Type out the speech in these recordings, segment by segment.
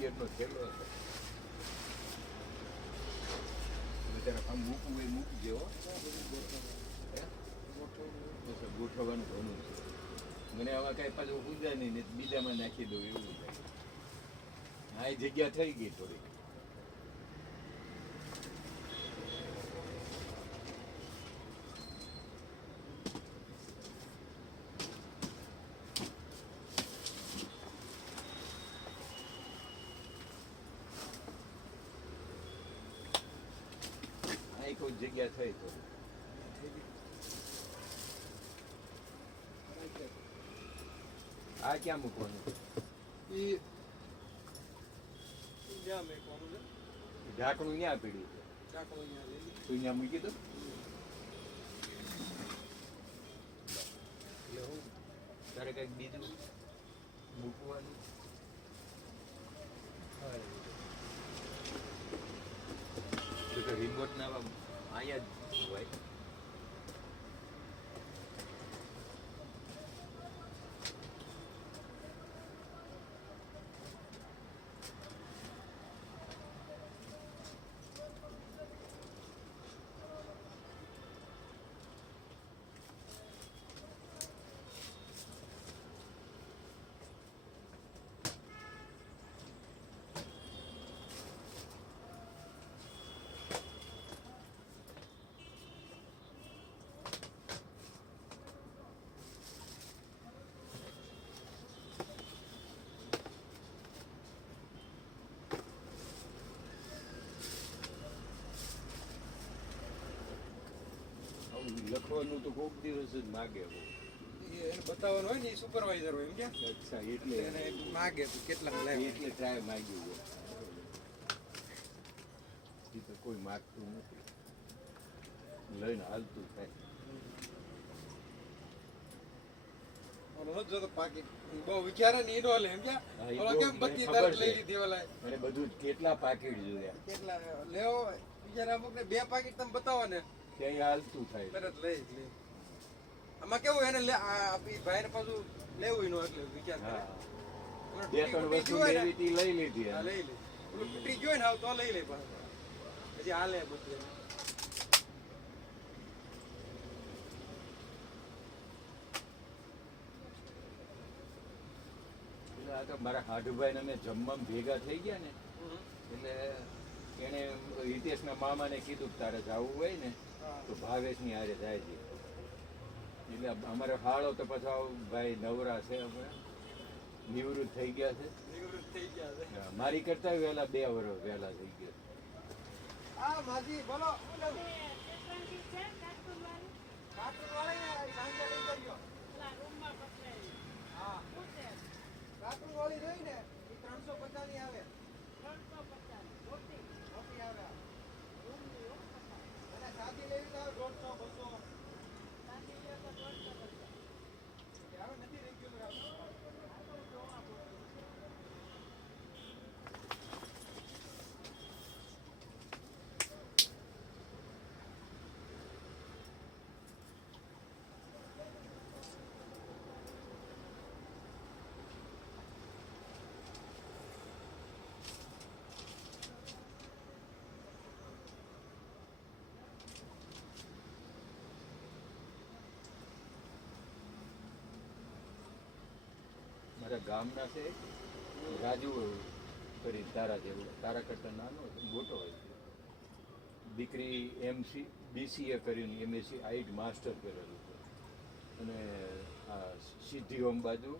પિયરનો થેલો હતો ત્યારે આમ મૂકવું હોય મૂકી જેવો ગોઠવવાનું ઘણું છે મને આવા કાંઈ પાછું પૂજા નહીં ને બીજામાં નાખી દઉં એવું થાય હા એ જગ્યા થઈ ગઈ થોડીક કોઈ જગ્યા થઈ તો આ ક્યાં મૂકવાનું ઢાંકણું ક્યાં પીડ્યું તું ત્યાં મૂકી દો તારે કંઈક બીજું મૂકવાનું રિમોટ ના અહીંયા જ હોય લખવાનું તો કોઈક દિવસ જ માગે એને બતાવવાનું હોય ને એ સુપરવાઇઝર હોય એમ કે અચ્છા એટલે એને માગે તો કેટલા લાવે એટલે ટ્રાય માગ્યું હોય એ તો કોઈ માગતું નથી લઈને હાલતું થાય જો તો પાકીટ બહુ વિચારે ને એનો લે એમ કે ઓલા કેમ બત્તી તરત લઈ લીધી ઓલા અને બધું કેટલા પાકીટ જોયા કેટલા લેવો વિચારે અમુક ને 2 પાકીટ તમે બતાવો ને ત્યાં હાલતું થાય તરત લઈ લે આમાં કેવું એને ભાઈ ને પાછું લેવું નો એટલે વિચાર કરે બે ત્રણ વસ્તુ લેવી હતી લઈ લીધી હા લઈ લે ઓલું તૂટી ગયો ને હાવ તો લઈ લે પાછું પછી હાલે બધું આ તો મારા હાડુભાઈ ને અમે જમવામાં ભેગા થઈ ગયા ને એટલે એને હિતેશના મામાને કીધું તારે જવું હોય ને તો ભાવેશની હારે જાય છે એટલે અમારે હાળો તો પાછો ભાઈ નવરા છે અમે નિવૃત્ત થઈ ગયા છે મારી કરતા વહેલા 2 વર્ષ વહેલા થઈ ગયા આ માજી બોલો કાર્ટૂન વાળી સાંજે લઈ જજો હા કાર્ટૂન વાળી રહી ને એ 350 ની આવે 350 મોટી આવે અને સાદી લેવી તો 150 200 સાદી લે તો 150 આવે નથી રેગ્યુલર આવતો મારા ગામના છે રાજુ કરી તારા જેવું તારા કરતા નાનો મોટો હોય છે દીકરી BCA કરીને MSc આઈટ માસ્ટર કરેલું છે અને આ સિદ્ધિ ઓમ બાજુ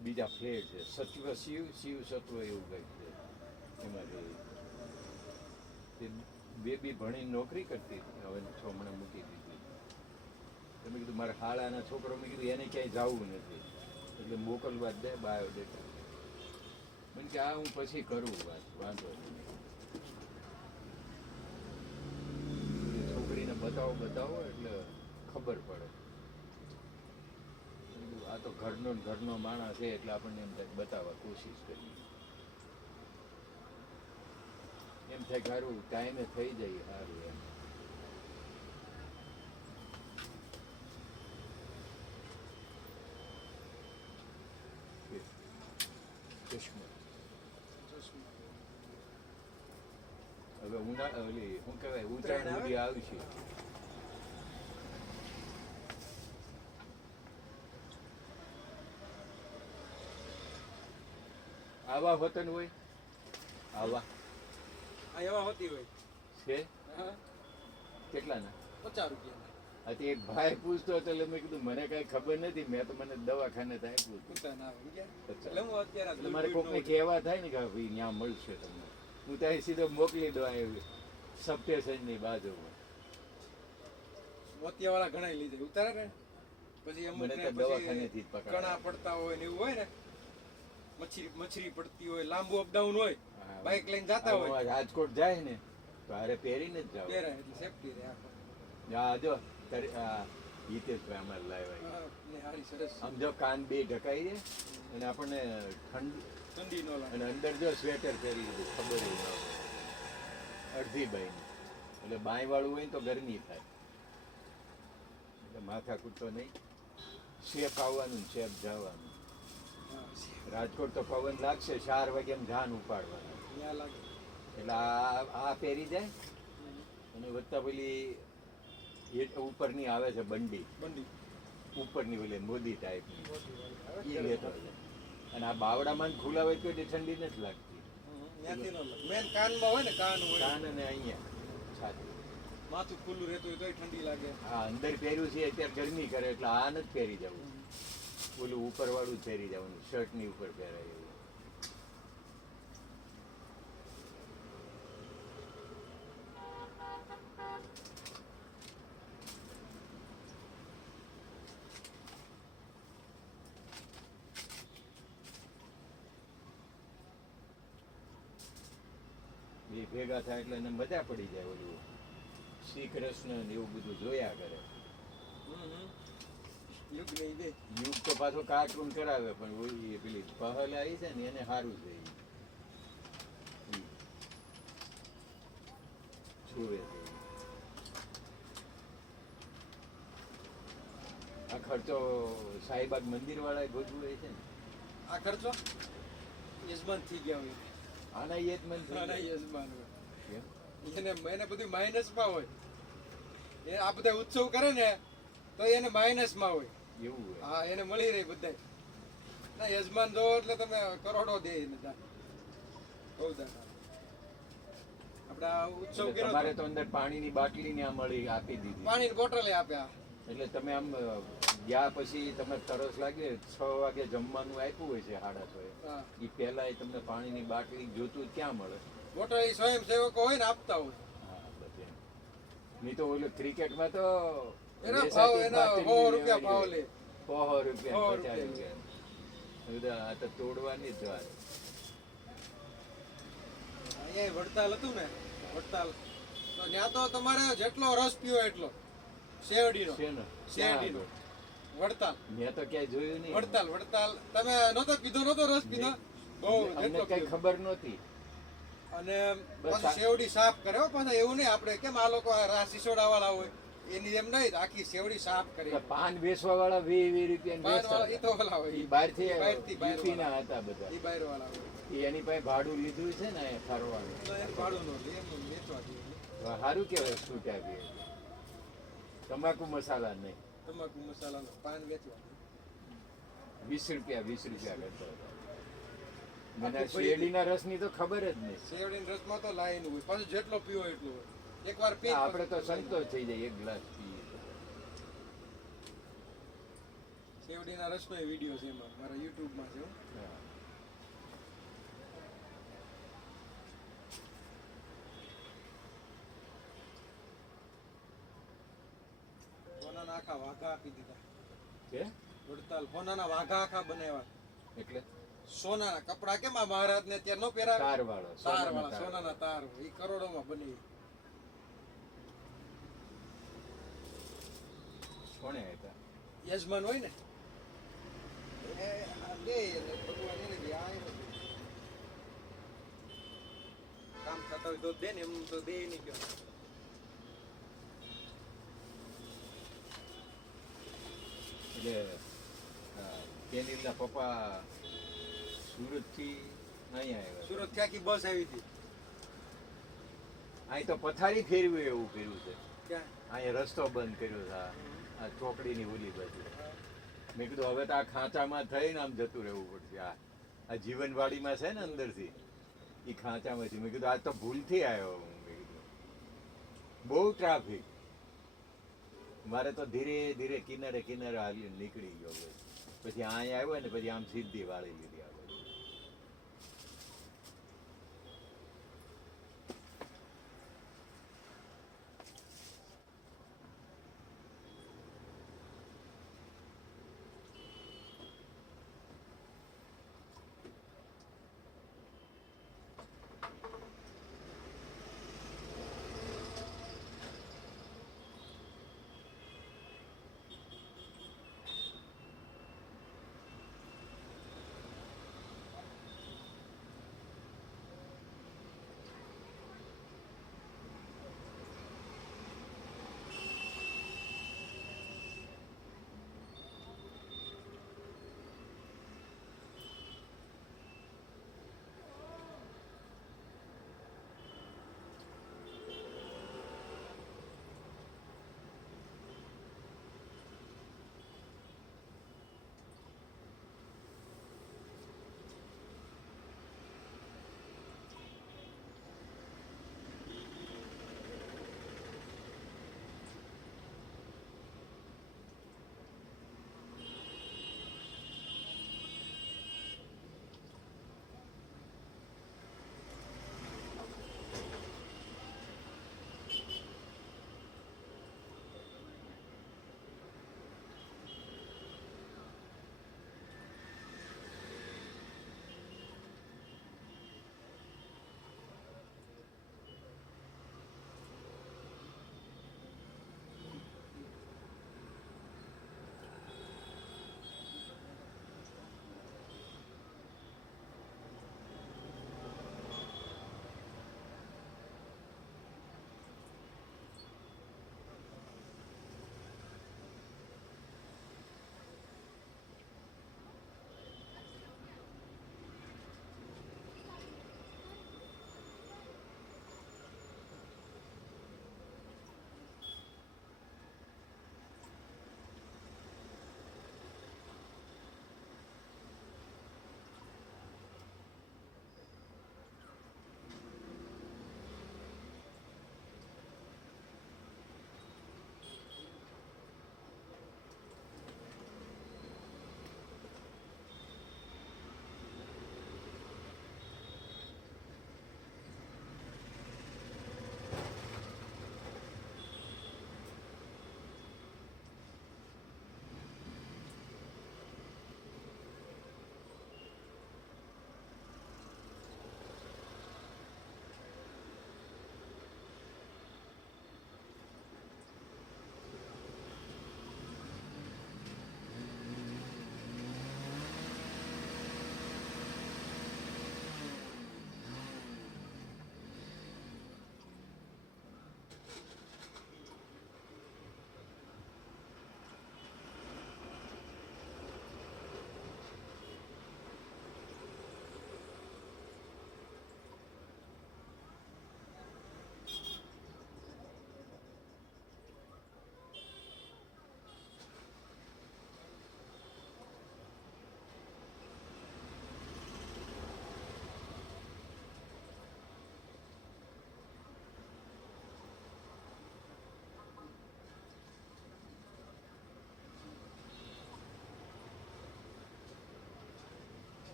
બીજા ફ્લેટ છે સત્વ શિવ સત્વ એવું કંઈક છે એમાં તે બેબી ભણીને નોકરી કરતી હતી હવે હમણાં મૂકી દીધી તમે કીધું મારા હાળાના છોકરો મેં કીધું એને ક્યાંય જવું નથી એટલે મોકલવા જ દે બાયોડેટા મને કે આ હું પછી કરું વાત વાંધો નહીં છોકરીને બતાવો એટલે ખબર પડે આ તો ઘરનો માણસ છે એટલે આપણને એમ થાય બતાવવા કોશિશ કરીએ એમ થાય સારું ટાઈમે થઈ જાય સારું એમ ચશ્મા હવે ઓલી શું કહેવાય ઉત્તરાયણ ઉત્તરાયણ સુધી આવશે. આવા વતન હોય આવા આ એવા હોતી હોય છે હા કેટલાના? 50 રૂપિયા આ તે એક ભાઈ પૂછતો હતો એટલે મેં કીધું મને કઈ ખબર નથી, મેં તો મને દવાખાને થાય પૂછ્યું. ઉત્તરાયણ આવે ગયા અચ્છા. એટલે હું અત્યારે એટલે મારે કોકને કહેવા થાય ને કે ભાઈ ત્યાં મળશે તમને, હું ત્યાં સીધો મોકલી દઉં આવ્યું સપ્ટેશનની બાજુમાં. મોતિયાવાળા ઘણા લીધે ઉતારે ને પછી અમુક મને ને તો પછી દવાખાનેથી જ પકડાય. કણા પડતા હોય ને એવું હોય ને મચ્છરી પડતી હોય લાંબુ અપડાઉન હોય હા. બાઇક લઈને જતા હું હોય આ રાજકોટ જાય ને તો હારે પહેરીને જ જાવ. પહેરાય એટલે સેફટી રહે આખો આ જો હિતેશભાઈ અમારે લાવ્યા. હા, ને હારી સરસ આમ જો કાન બે ઢકાઈ દે અને આપણને ઠંડી ઠંડી ન લાગે અને અંદર જો સ્વેટર પહેરી દીધું ખબર જ ન હોય. અડધી બાઈ એટલે બાય વાળું હોય ને તો ગરમી થાય એટલે માથા કૂટતો નહીં. શેફ આવવાનું ને શેફ જવાનું. હા, રાજકોટ તો પવન લાગશે 4 વાગ્યામાં જાન ઉપાડવાનું ત્યાં લાગે એટલે આ પહેરી જાય અને વત્તા પેલી ઉપરની આવે છે બંડી બંડી ઉપરની પેલી મોદી ટાઈપની મોટી વાળી આવે એ લેતો જાય. અને આ બાવડામાં જ ખુલ્લા હોય તો એટલી ઠંડી નથી લાગતી. ત્યાંથી ન લાગે મેન કાનમાં હોય ને કાન હોય કાન અને અહીંયા છાતી. માથું ખુલ્લું રહેતું હોય તોય ઠંડી લાગે હા અંદર પહેર્યું છે અત્યારે ગરમી કરે એટલે આ નથી પહેરી જવું, ઓલું ઉપર વાળું જ પહેરી જવાનું, શર્ટની ઉપર પહેરાય એવું. એ ભેગા થાય એટલે એને મજા પડી જાય. ઓલું શ્રી કૃષ્ણ ને એવું બધું જોયા કરે. યુગ નહીં દે યુગ તો પાછો કાર્ટૂન કરાવે પણ ઓલી પેલી પહલ આવી છે ને એને સારું છે. ઈ જુએ છે. આ ખર્ચો સાઈબાગ મંદિર વાળા ભોજવું છે ને આ ખર્ચો યજમાન થઈ ગયા હોય આના એ જ મંદિર નાના યજમાન હોય કેમ? એને બધું માઇનસમાં હોય એ આ બધા ઉત્સવ કરે ને તો એને માઇનસમાં હોય એવું હોય. હા એને મળી રહી બધાય ના યજમાન જો એટલે તમે કરોડો દે એને દાન. બહુ દાન આપે. આપણે આ ઉત્સવ એટલે કર્યો તમારે તો તો અંદર પાણીની બાટલી ને આ મળી આપી દીધી પાણીની બોટલે આપ્યા એટલે તમે આમ ગયા પછી તમને તરસ લાગે 6 વાગે જમવાનું આપ્યું હોય છે 6:30 હા એ પહેલા તમને પાણીની બાટલી જોતું ક્યાં મળે? બોટલ એ સ્વયંસેવકો હોય ને આપતા હોય હા બસ એમ. નહીં તો ઓલું ક્રિકેટમાં તો એના વેસાતી ભાવ એના બાટલી 100 રૂપિયા ભાવ લે 100 રૂપિયા 100 50 રૂપિયા. રૂપિયા બધા આ તો તોડવાની જ વાત. અહીંયા વડતાલ હતું ને વડતાલ તો ત્યાં તો તમારે જેટલો રસ પીવો એટલો શેરડીનો શેનો? શેરડીનો વડતાલ મેં તો ક્યાંય જોયું નહીં. વડતાલ તમે નતો પીધો નતો રસ પીધો બહુ અમને જેટલો કઈ પીવો. ખબર નહોતી. અને બસ પાછું શેવડી સાફ કરે હો પાછા એવું નહીં આપણે કેમ આ લોકો આ સિસોડા વાળા હોય એની જેમ નહીં આખી શેવડી સાફ કરે તો પાન વેચવા વાળા 20 રૂપિયા બહાર વાળા ઈ તો ઓલા હોય એ બહારથી બહારથી બહાર યુપી ના હતા બધા. ઈ બહાર વાળા હોય ઈ એની પાસે ભાડું લીધું છે ને ફરવાનું. તો એને ભાડું ન લે એમનું વેચવા દે સારું કેવાય છૂટ આપી. તમાકુ મસાલા નહીં. તમાકુ મસાલાનો પાન વેચવા દે 20 રૂપિયા કરતા હતા. મને આખું ભરી શેરડીના રસની તો ખબર જ નહીં. શેવડીના રસમાં તો લાઈન હોય પાછું જેટલો પીવો એટલું હોય એકવાર પી આપણે તો સંતોષ થઈ જાય એક ગ્લાસ પીએ તો. શેવડીના રસનો વિડીયો છે એમાં મારા યુટ્યુબમાં છે હો. હા. સોનાના આખા વાઘા આપી દીધા છે? વડતાલ સોનાના વાઘા આખા બનાવ્યા એટલે સોનાના કપડા કેમ આ મહારાજને અત્યારે નો પહેરાવે તારવાળો, તાર સોનાનો વાળા તાર. સોનાના તાર એ કરોડોમાં બની કોણે હતા? યજમાન હોય ને એ આ લે એટલે ભગવાન એને દે આ એને દે. કામ થતા હોય તો દે ને એમ તો દે નહીં કયો એટલે કેનિલના પપ્પા સુરતથી અહીંયા આવ્યા. સુરત થી આખી બસ આવી હતી અહીં તો પથારી ફેરવી એવું કર્યું છે. ક્યાં? અહીંયા રસ્તો બંધ કર્યો છે આ ચોકડીની ઓલી બાજુ. મેં કીધું હવે તો આ ખાંચામાં થઈને આમ જતું રહેવું પડશે. આ જીવનવાડીમાં છે ને અંદરથી એ ખાંચામાંથી. મેં કીધું આજ તો ભૂલથી આવ્યો હું. મેં કીધું બહુ ટ્રાફિક. મારે તો ધીરે ધીરે કિનારે કિનારે હાલી નીકળી ગયો બસ. પછી અહીંયા આવ્યો ને પછી આમ સીધી વાળી લીધી આપણે.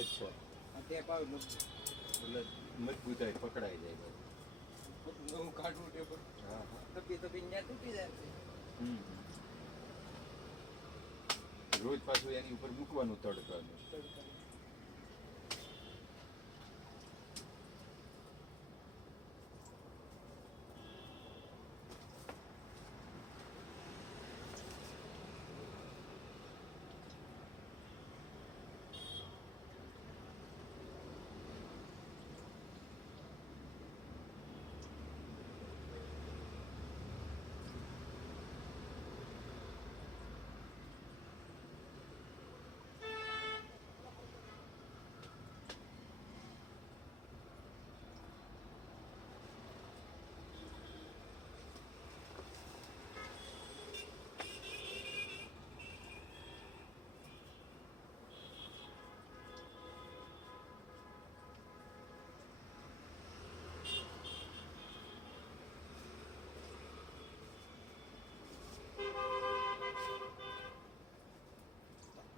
અચ્છા, આ ટેપ આવે મજબૂત. એટલે મજબૂતાઈ પકડાઈ જાય બધું. નવું કાઢવું ટેપ હા હા. તપી ત્યાં તૂટી જાય. હમ. રોજ પાછું એની ઉપર મૂકવાનું તડકાનું.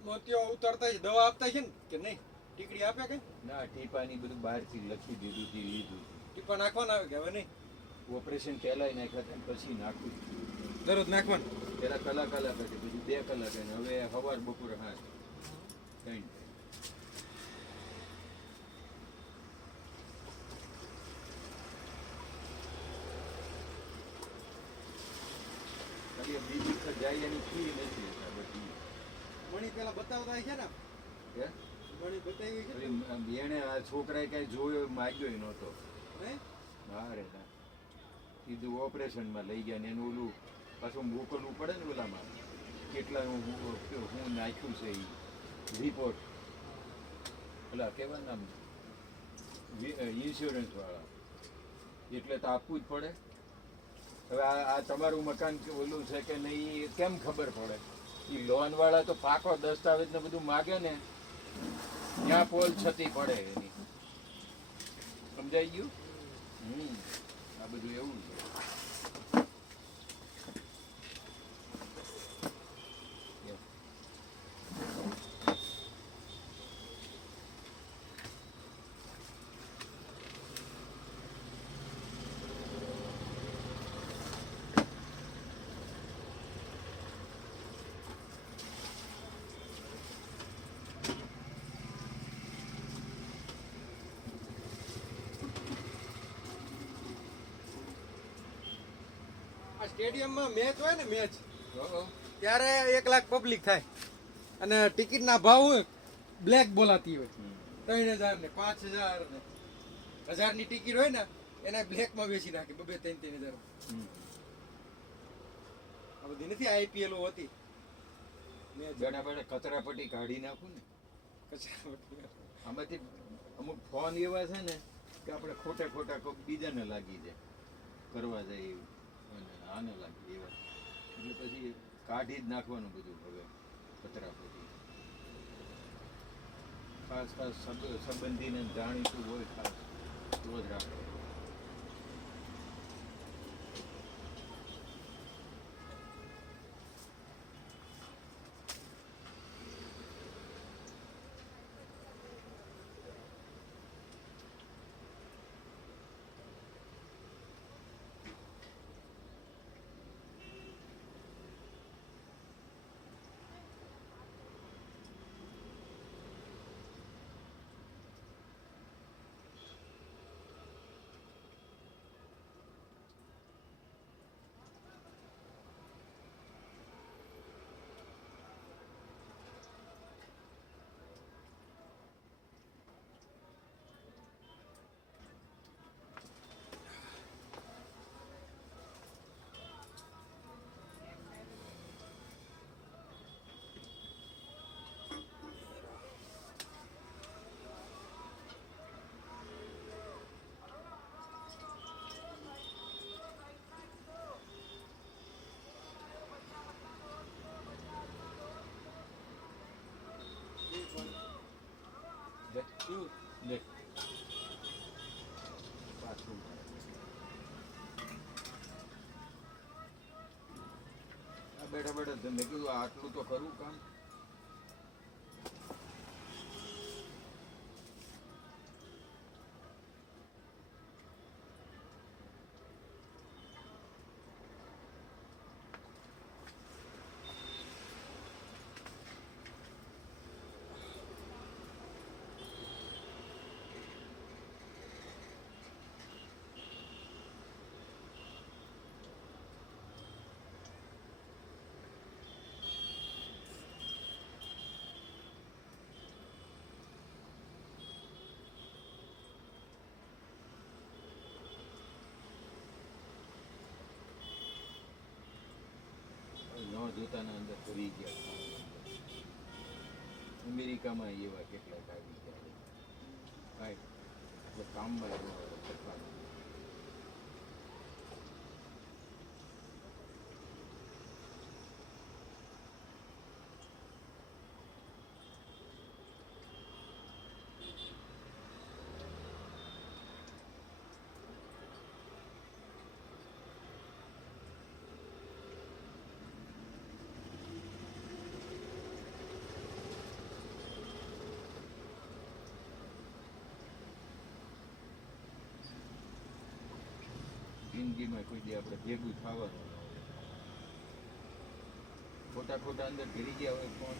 મોતીઓ ઉતરતા છે, દવા આપતા છે ને કે નહીં? ટીકડી આપે કે ના, ટીપાની બધું બહારથી લખી દીધું હતી, લીધું હતું. ટીપા નાખવાના આવે કે હવે નહીં? ઓપરેશન પહેલાંય નાખ્યા હતા ને પછી નાખ્યું હતું. દરરોજ નાખવાનું. પહેલાં કલાક હતી, પછી 2 કલાક, અને હવે સવાર બપોર 3 ટાઈમ. ખાલી બીજી વખત જાય એની ફી નથી લેતા બધી. મણી પેલા બતાવતા છે ને, હે? મણી બતાવી છે ને? પછી એણે આ છોકરાએ કાંઈ જોયો માગ્યો નહોતો. હે? હા રે ના, કીધું ઓપરેશનમાં લઈ ગયા ને એનું ઓલું પાછું મોકલવું પડે ને ઓલામાં કેટલા હું નાખ્યું છે એ રિપોર્ટ, ઓલા કેવા નામ ઇન્સ્યોરન્સ વાળા, એટલે તો આપવું જ પડે. હવે આ તમારું મકાન ઓલું છે કે નહીં એ કેમ ખબર પડે? એ લોન વાળા તો પાકો દસ્તાવેજ ને બધું માગે ને, ત્યાં પોલ છતી પડે એની. સમજાઈ ગયું? આ બધું એવું છે. આ સ્ટેડિયમમાં મેચ હોય ને, મેચ હો. ત્યારે 1 લાખ પબ્લિક થાય અને ટિકિટના ભાવ હોય બ્લેક બોલાતી હોય, 3000 ને 5000 ને 1000 ની ટિકિટ હોય ને એના બ્લેકમાં વેચી નાખે 2-3 હજાર. આ બધી નથી IPL હતી મેચ. બેઠા બેઠા કચરાપટ્ટી કાઢી નાખું ને, કચરા આમાંથી અમુક ફોન એવા છે ને કે આપણે ખોટા કોઈક બીજાને લાગી જાય, કરવા જાય એવું, અને આને લાગી એવા, એટલે પછી કાઢી જ નાખવાનું બધું હવે કચરાપટ્ટી. ખાસ સંબંધીને જાણીતું હોય ખાસ તો જ રાખે. લે પાછું બેઠા બેઠા મેં કીધું આટલું તો કરવું કામ. જોતાના અંદર ભરી ગયા. અમેરિકામાં એવા કેટલાક આવી ગયા. કાંઈ આપણે કામમાં એવા ફેરફાર. જિંદગીમાં કોઈ દી આપણે ભેગું થવાનું ન હોય. ખોટા ખોટા અંદર ઘરી ગયા હોય કોણ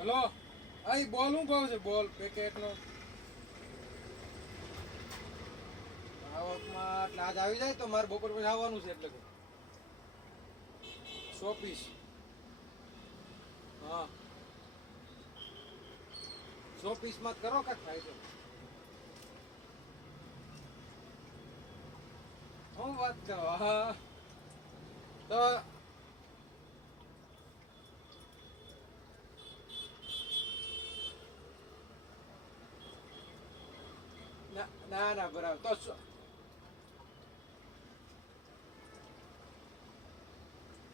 હેલો, આ બોલ શું ભાવ છે? બોલ પેકેટનો એટલે આજ આવી જાય તો મારે બપોર પછી આવવાનું છે એટલે કે 100 પીસ હા 100 પીસમાં જ કરો કાંઈક થાય તો હું વાત કરો હા તો ના ના બરાબર તો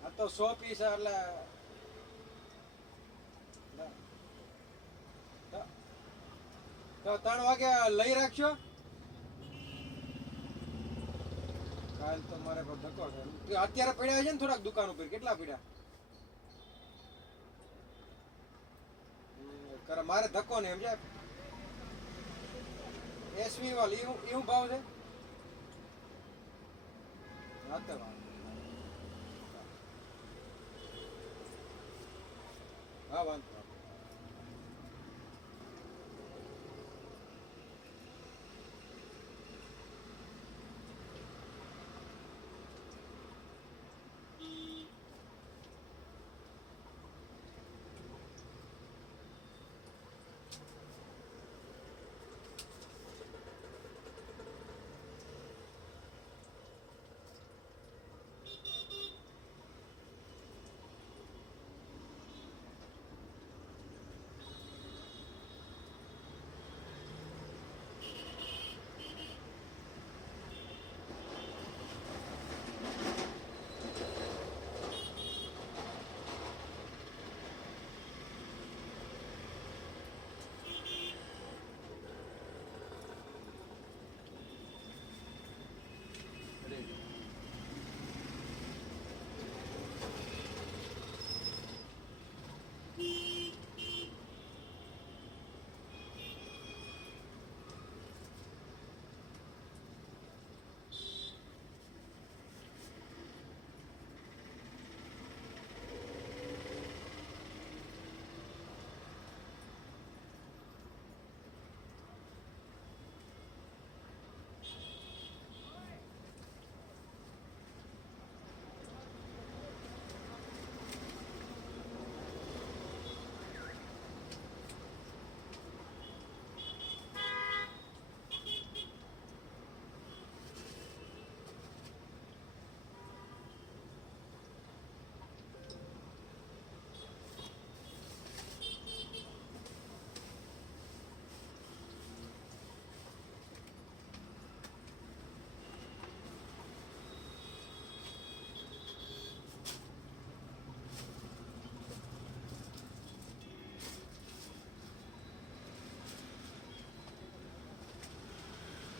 આ તો 100 પીસ એટલે તો 3 વાગે લઈ રાખશો કાલ તો મારે પર ધક્કો છે અત્યારે પડ્યા છે ને થોડાક દુકાન ઉપર કેટલા પડ્યા કરે મારે ધક્કો ને એમ છે એસવી વાળી એવું ભાવ છે હા તો હા વાંધો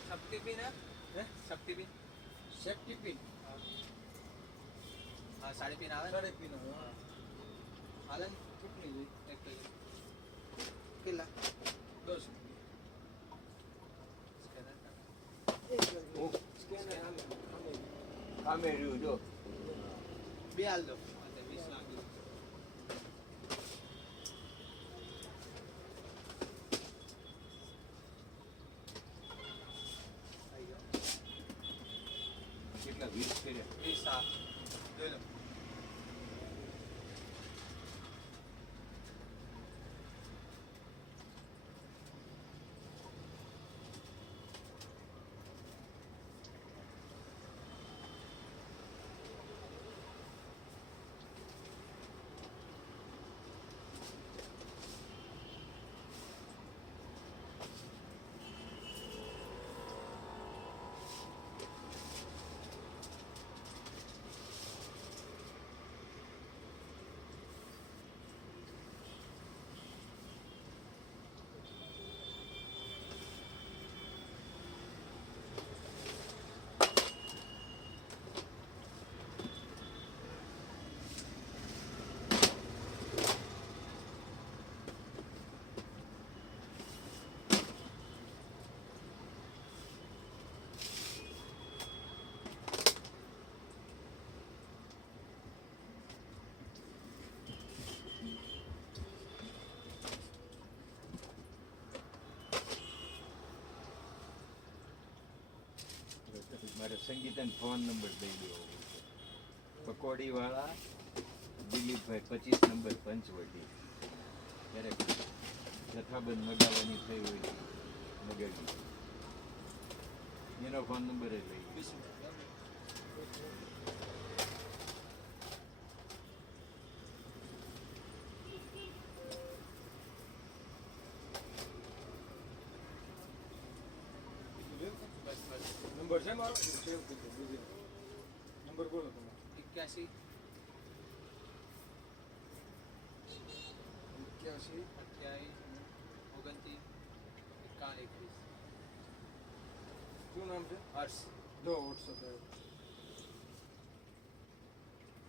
શક્તિપિન હે શક્તિપિન સેફ્ટી પિન હા સાડી પિન આવે સાડી પિન હાલે ને ચૂંટણી જોઈ એક પેકેટ કેટલા 10 હું સ્કેનર કામે રહ્યું જો બે હાલ દો 20 લાખ કેટલા 20 કર્યા 20 હા જોઈ લો મારે સંગીતન ફોન નંબર દઈ દેવો છે. પકોડીવાળા દિલીપભાઈ 25 નંબર પંચવટી. ક્યારેક જથ્થાબંધ મગાવવાની થઈ હોય તો મગાવી. એનો ફોન નંબર જ લઈ નંબર છે મારો સેવ કરી દો બીજો નંબર બોલો તમારો 81 81 28 29 શું નામ છે હર્ષ જો વોટ્સઅપ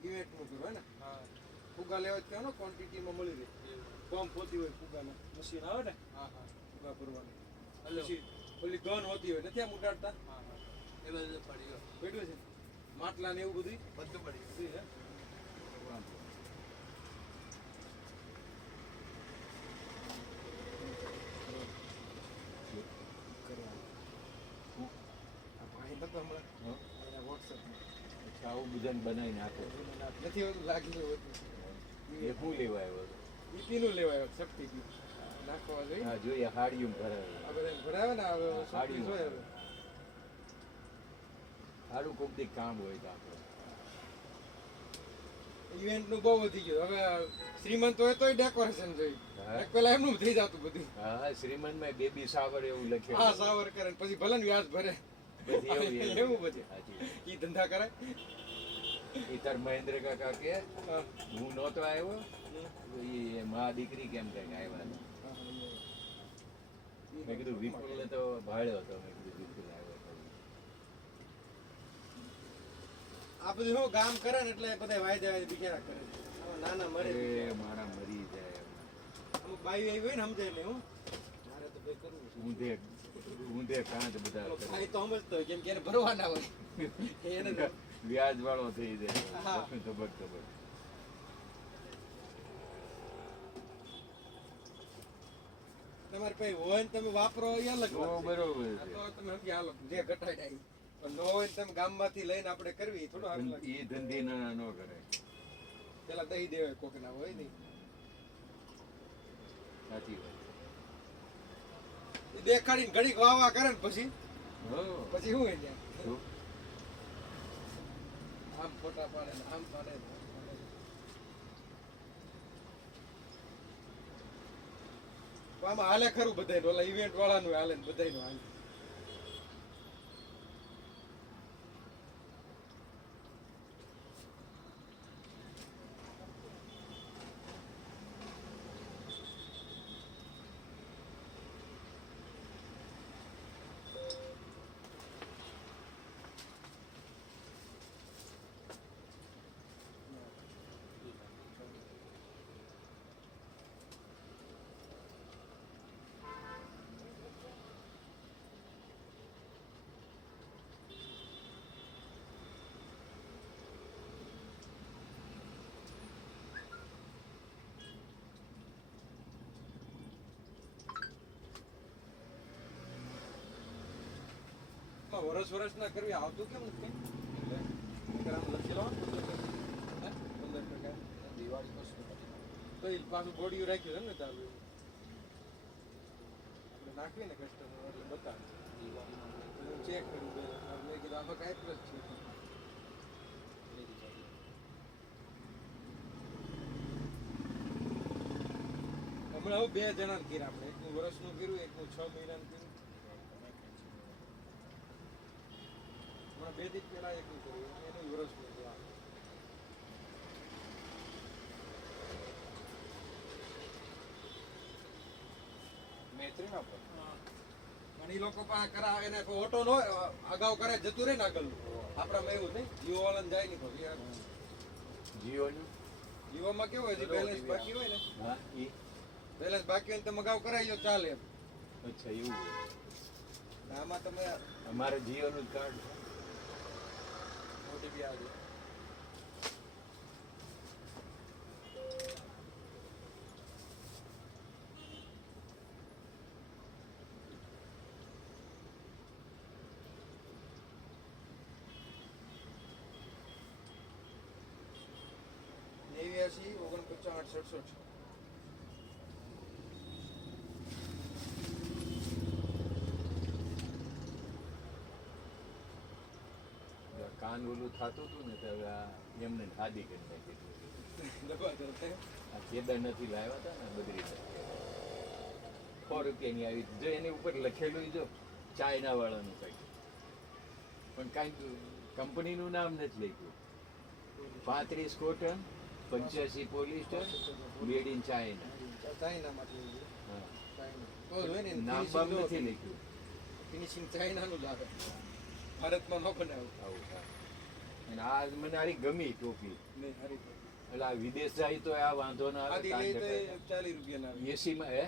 ઇવેન્ટનું કરું હે ને હા ફુગા લેવા જ કહો ને ક્વોન્ટિટીમાં મળી રહે ફોર્મ પોતી હોય ફુગાના મશીન આવે ને હા હા ફુગા ભરવાની હલો પછી ઓલી ગન હોતી હોય નથી આમ ઉડાડતા હા હા એ બધું પડી ગયો બેઠું છે માટલા ને એવું બધું બધું પડી ગયું બધું હે આ ભાઈ નતો હમણાં હા? એના વોટ્સઅપમાં અચ્છા, આવું બધાને બનાવીને આપો. નથી હોતું લાગેલું હોતું એ શું લેવા આવ્યો? ઈપીનું લેવાય શક્તિ નાખવા જોઈએ હા, જોઈએ હાડિયું ભરાવે. આ બધા ભરાવે ને હવે હા, શક્તિ હાડિયું. જોઈએ હવે સારું કોક દી કામ હોય તો આપણે. ઇવેન્ટ નું બહુ વધી ગયું હવે શ્રીમંત હોય તોય ડેકોરેશન જોઈએ હા. એક પેલા એમનું થઈ જતું બધું હા, શ્રીમંતમાં બેબી શાવર એવું લખ્યું. હા સાવર કરે ને પછી ભલે ને વ્યાજ ભરે બધી એવું એવું બધું. સાચી. ઈ ધંધા કરે ઈ તાર મહેન્દ્ર કાકા કે હા. હું નહોતો આવ્યો તો એ મા દીકરી કેમ કઈક આવ્યા હતા. મેં કીધું વિપુલને તો ભાડ્યો હતો. મેં કીધું વિપુલ આવ્યો હતો. આ બધું શું ગામ કરે ને એટલે બધા વાયદા વાયદા બિચારા કરે આમાં નાના મરે અરે મારા મરી જાય એમ. અમુક બાઈ આવી હોય ને સમજે ને હું મારે તો ભાઈ કરવું છે ઊંધે ઊંધે કાંત બધા અમુક કરે. ભાઈ તો સમજતો હોય કેમ કે એને ભરવાના હોય એને તો વ્યાજ વાળો થઈ જાય. હા. ધબક ધબક. તમારે પાસે હોય ને તમે વાપરો એ અલગ તો વાત છે. બરોબર આ છે. તો તમે સમજી હાલો જે ઘટાઈ જાય પણ ન હોય ને તમે ગામમાંથી લઈને આપણે કરવી એ થોડું સારું લાગે એ ધંધી ના ન કરે. પેલા દહીં દેવાય કોક ના હોય નહીં સાચી વાત. એ દેખાડીને ઘડીક વાવા કરે ને પછી હો. પછી શું હોય ત્યાં શું? આમ ફોટા પાડે ને આમ પાડે ને આમ પાડે ને. તો આમાં હાલે ખરું બધાય ઓલા ઇવેન્ટ વાળાનું હાલે ને બધાયનું હાલે વરસ ના કરવી આવતું કેમ નથી નકર આમ લખી લો ને 15%. દિવાળી પર શું કરી તો એ પાછું બોડીયું રાખ્યું છે ને ચાલુ આપણે નાખીએ ને કસ્ટમર એટલે બતાવે દિવાળીમાં હું ચેક કર્યું બે મેં કીધું આમાં કાંઈ પ્લસ છે હમણાં હું 2 જણા કર્યું આપણે એકનું વર્ષનું કર્યું એકનું 6 મહિનાનું કર્યું હમણાં 2 દિવસ પહેલા એકનું કર્યું એનું વર્ષનું હતું આ. મૈત્રી ના પર અને ઈ લોકો પાસે કરાવે એને કોઈ ઓટો નો અગાઉ કરે જતું રહે ને આગળ આપણામાં એવું નહીં જીઓ વાળાને જાય નહીં પછી જીઓનું? જીઓમાં કેવું હોય બેલેન્સ બાકી હોય ને હા, એ. બેલેન્સ બાકી હોય ને તમે અગાઉ કરાવી લો ચાલે એમ અચ્છા, એવું હોય. આમાં તમે અમારે જીઓનું જ કાર્ડ છે. ઓટીપી આવજો 85 49 68 કાન ઓલું થતું હતું ને તો હવે આ એમને ખાધી કરી નાખી દબા કરતા આ કેદારનાથથી લાવ્યા હતા ને બદ્રીનાથ ₹100 ની આવી જો એની ઉપર લખેલું જો ચાઇના વાળાનું કંઈક પણ કાંઈ કંપનીનું નામ નથી લખ્યું 35 cotton 85 polyester made in China ચાઇનામાંથી હા ચાઇના તો હોય ને નામ બામ નથી લખ્યું ફિનિશિંગ ચાઇનાનું જ આવે ભારતમાં ન બનાવ્યું આવું હા અને આ મને આરી ગમી ટોપી નહીં હારી એટલે આ વિદેશ જાય તો આ વાંધો ના આદિ આવે લઈ તો 40 રૂપિયાના આવે 80 માં હે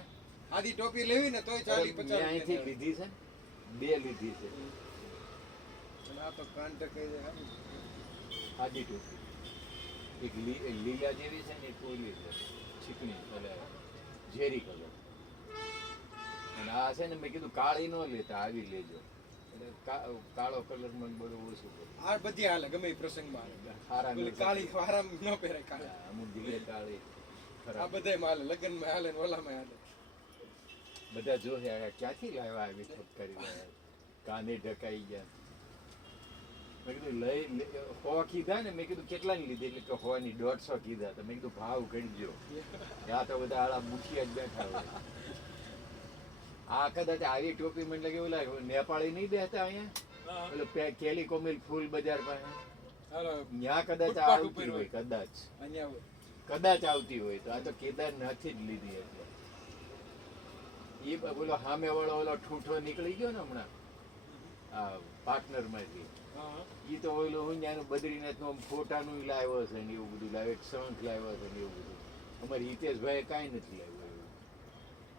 આદિ ટોપી લેવી ને તોય 40 મેં 50 અહીંથી રૂપિયાની લીધી છે બે લીધી છે આવે. અને આ તો કાન ટકે આદી ટોપી એક લીલા જેવી છે ને એક ઓલી છે ચીકણી એટલે ઝેરી કલર અને આ છે ને મેં કીધું કાળી ન લેતા આવી લેજો એટલે કાળો કલર મને બધું ઓછું પડે આ બધી હાલે ગમે એ પ્રસંગમાં હાલે હારા પેલી કાળી વારામ ન પહેરાય કાળી અમુક જગ્યાએ કાળી આ ખરાબ બધાયમાં હાલે લગ્નમાં હાલે ને ઓલામાં હાલે બધા જોશે આ ક્યાંથી લાવ્યા આવી ફટકારી લાવ્યા કાને ઢકાઈ ગયા મેં કીધું લઈ 100 કીધા ને મેં કીધું કેટલાની લીધી એટલે કે 100 ની 150 કીધા તો મેં કીધું ભાવ ગણજો ત્યાં તો બધા આળા મુખિયા જ બેઠા હોય આ કદાચ આવી ટોપી મને લાગે એવું લાગે નેપાળી નહીં બેસતા અહીંયા પેલો કેલી કોમિલ ફૂલ બજાર પાસે હાલો ત્યાં કદાચ ફૂટપાથ આવતી ઉપર હોય હોય. કદાચ અહીંયા હોય. કદાચ આવતી હોય તો આ તો કેદારનાથથી જ લીધી એટલે એ બોલો સામે વાળો ઓલો ઠૂઠો નીકળી ગયો ને હમણાં આ પાર્ટનર માંથી હા એ તો ઓલો હું ત્યાંનું બદ્રીનાથ નું ફોટાનું લાવ્યો છે ને એવું બધું લાવ્યો એક શંખ લાવ્યો છે ને એવું બધું અમારે હિતેશભાઈ કાંઈ નથી લાવ્યું એવું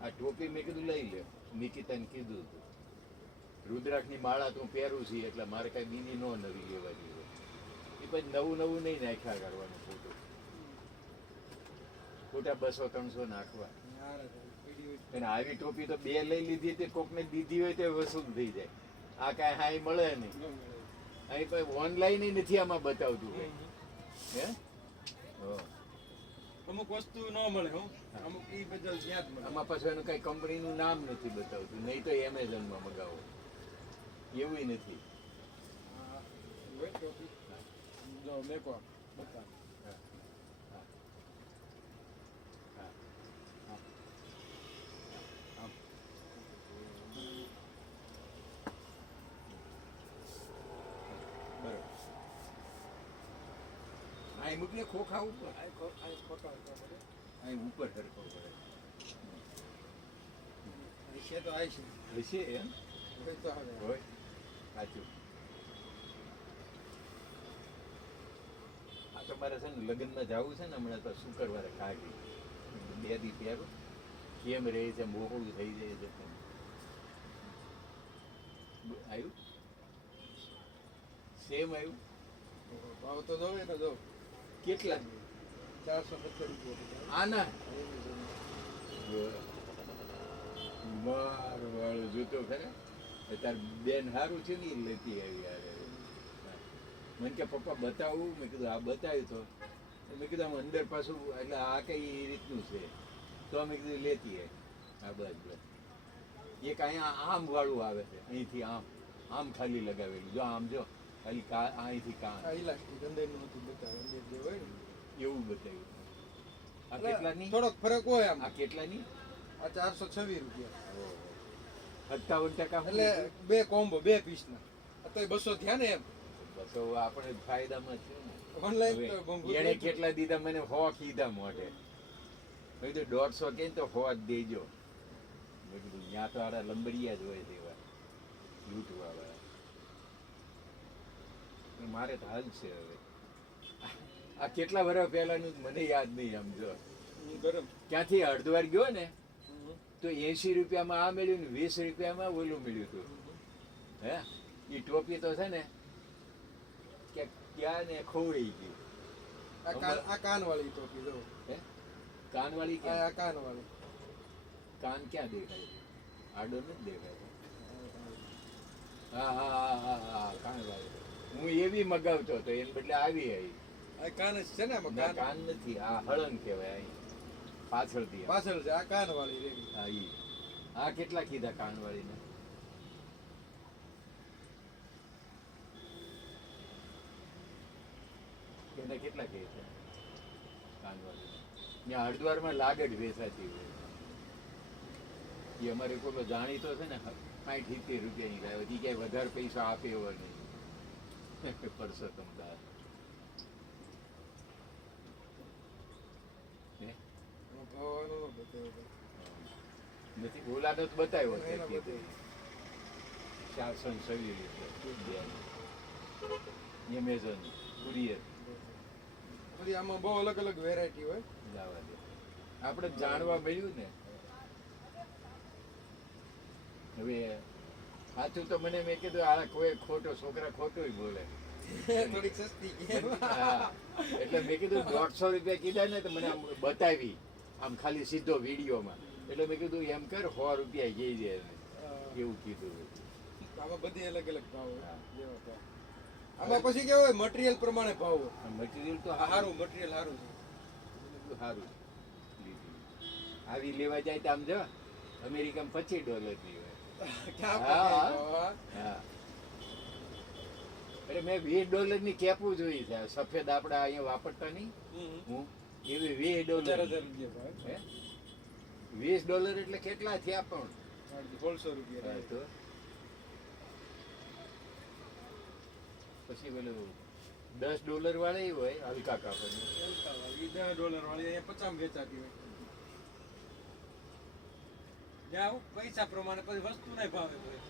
આ ટોપી મેં કીધું લઈ લે નિકિતાને કીધું હતું રુદ્રાક્ષની માળા તું પહેરું છું એટલે મારે કાંઈ બીજી ન નવી લેવાની હોય એ પછી નવું નવું નહીં નાખ્યા કરવાનું ફોટો ખોટા 200-300 નાખવા હારે છે. પીડી હોય. અને આવી ટોપી તો બે લઈ લીધી તે કોકને દીધી હોય તો વસૂલ થઈ જાય આ કાંઈ હાઈ મળે નહીં ન મળે. અહીં પછી ઓનલાઈન નથી આમાં બતાવતું કઈ હે હો. અમુક વસ્તુ ન મળે હો અમુક ઈ બદલ જ્યાં જ મળે આમાં પાછું એનું કઈ કંપનીનું નામ નથી બતાવતું નહીં તો એમેઝોનમાં મગાવો એવું નથી હા, હોય ટોપી. જો મેકો બતા હા. હા. હા. હા. આમ. બરોબર અહીં મૂકને ખોખા ઉપર આ ખોટા હતા બધે. અહીં ઉપર સરખો પડે આ છે તો આય છે હશે એમ હોય તો આવે હોય સાચું આ તો મારે છે ને લગ્નમાં જવું છે ને હમણાં તો શુક્રવારે કાઢી 2 દી પહેરું કેમ રહે છે મોહું થઈ જાય છે આવ્યું સેમ આવ્યું ભાવ તો દો એનો દો કેટલા 470 રૂપિયા આના માર વાળું જૂતો ખરા તાર બેન સારું છે ને ઈ લેતી આવી યાર મને કે પપ્પા બતાવું મેં કીધું આ બતાવ્યું તો મેં કીધું આમ અંદર પાછું એટલે આ કઈ રીતનું છે તો મેં કીધું લેતી હે આ બસ બસ એક અહીંયા આમ વાળું આવે છે અહીંથી આમ આમ ખાલી લગાવેલું જો આમ જો ખાલી અહીંથી કાન આ ઇલાસ્ટિક અંદરનું હતું બતાવે અંદર જે હોય ને એવું બતાવ્યું આ એટલે કેટલાની થોડોક ફરક હોય આમ આ કેટલાની આ 426 રૂપિયા 57% એટલે બે કોમ્બો બે પીસના અત્યારે 200 થયા ને એમ બસો આપણે ફાયદામાં છે ને ઓનલાઈન હવે તો મોંઘું એણે થઈ કેટલા દીધા મને 100 કીધા મોઢે મેં કીધું 150 કે તો 100 જ દેજો મેં કીધું ત્યાં તો આડા લંબડિયા જ હોય તેવા લૂંટવાળા પણ મારે તો હાલ છે હવે આ કેટલા વર્ષ પહેલાનું જ મને યાદ નહીં સમજો ગયું. ગરમ ક્યાંથી હરિદ્વાર ગયો ને તો 80 રૂપિયામાં આ મળ્યું ને 20 રૂપિયામાં ઓલું મળ્યું હતું હે એ ટોપી તો છે ને કે ક્યાં ને ખોવાઈ ગઈ આ કાનવાળી ટોપી જો હે કાનવાળી આ ક્યાં આ કાનવાળી કાન ક્યાં દેખાય આડો નથી દેખાય હા હા હા હા હા કાનવાળી હું એવી મગાવતો હતો એને બદલે આવી આવી આ કાન જ છે ને આમાં ના, કાન કાન નથી, આ હળંગ કહેવાય અહીં. પાછળથી આ. પાછળ છે આ કાન વાળી રેડી. આ ઈ. આ કેટલા કીધા કાનવાળીને? એને કેટલા કહે છે કાનવાળી? ત્યાં હરિદ્વારમાં લાગડ વેચાતી હોય. એ અમારે કોઈ જાણીતો છે ને 60-70 રૂપિયાની લાવ્યો. એ ક્યાંય વધારે પૈસા આપે એવો નહીં. પરસોત્તમ દાસ. હે? આનો ભાવ આનો ન બતાવ્યો. નથી ઓલાનો જ બતાવ્યો છે એનો કીધું. શાસન સવી રીતે એમેઝોન કુરિયર બધી આમાં બહુ અલગ અલગ વેરાયટી હોય. લાવવા દે. આપણે જાણવા મળ્યું ને. હવે સાચું તો મને મેં કીધું આ કોઈ ખોટો છોકરા ખોટું બોલે. થોડીક સસ્તી હા. એટલે મેં કીધું 150 રૂપિયા કીધા ને તો મને આમ બતાવી આમ ખાલી સીધો વિડીયોમાં. એટલે મેં કીધું એમ કર 100 રૂપિયા જઈ જાય એવું કીધું. આમાં બધી અલગ અલગ ભાવ હોય. હા. જેવા ભાવ. આમાં પછી કેવું હોય મટીરિયલ પ્રમાણે ભાવ હોય. મટીરિયલ તો સારું મટીરિયલ સારું છે. સારું લીધું. આવી લેવા જાય તો આમ જો અમેરિકામાં $25 ની હોય. ક્યાં હા, પકડી હા. ભાવ, હા. અરે મેં $20 ની કેપું જોઈ છે. સફેદ આપણે અહીંયા વાપરતા નહીં હમ. હું એવી $20. 4,000 રૂપિયા ભાવ. હે? $20 એટલે કેટલા થયા પણ? 1,600 રૂપિયા. હા, તો પછી પેલું $10 વાળી હોય હલકા કાપડની. $10 વાળી અહીંયા 50 વેચાતી હોય. જાઓ પૈસા પ્રમાણે પછી વસ્તુ નહીં ભાવે ભાઈ.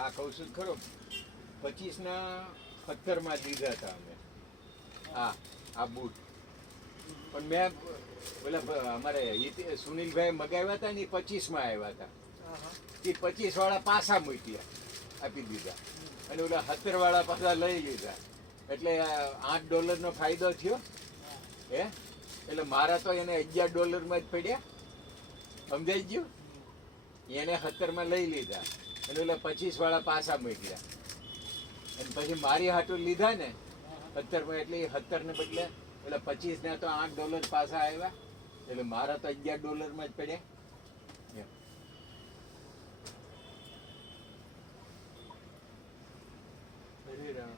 આ કહું છું ખરો 25 ના 17 માં લીધા હતા અમે. આ બૂટ પણ મેં પેલા અમારે સુનિલભાઈ મગાવ્યા હતા ને 25 માં આવ્યા હતા. એ 25 વાળા પાછા મૂક્યા આપી દીધા અને ઓલા 17 વાળા પાછા લઈ લીધા. એટલે $8 નો ફાયદો થયો. હે એટલે મારા તો એને $11 માં જ પડ્યા. સમજાઈ ગયું? એને 17 માં લઈ લીધા અને ઓલા 25 વાળા પાછા મૂક્યા અને પછી મારી હાટું લીધા ને 17 માં એટલે એ 17 ને બદલે એટલે 25 ને તો $8 પાછા આવ્યા એટલે મારા તો $11 માં જ પડ્યા. એમ. અરે રામ.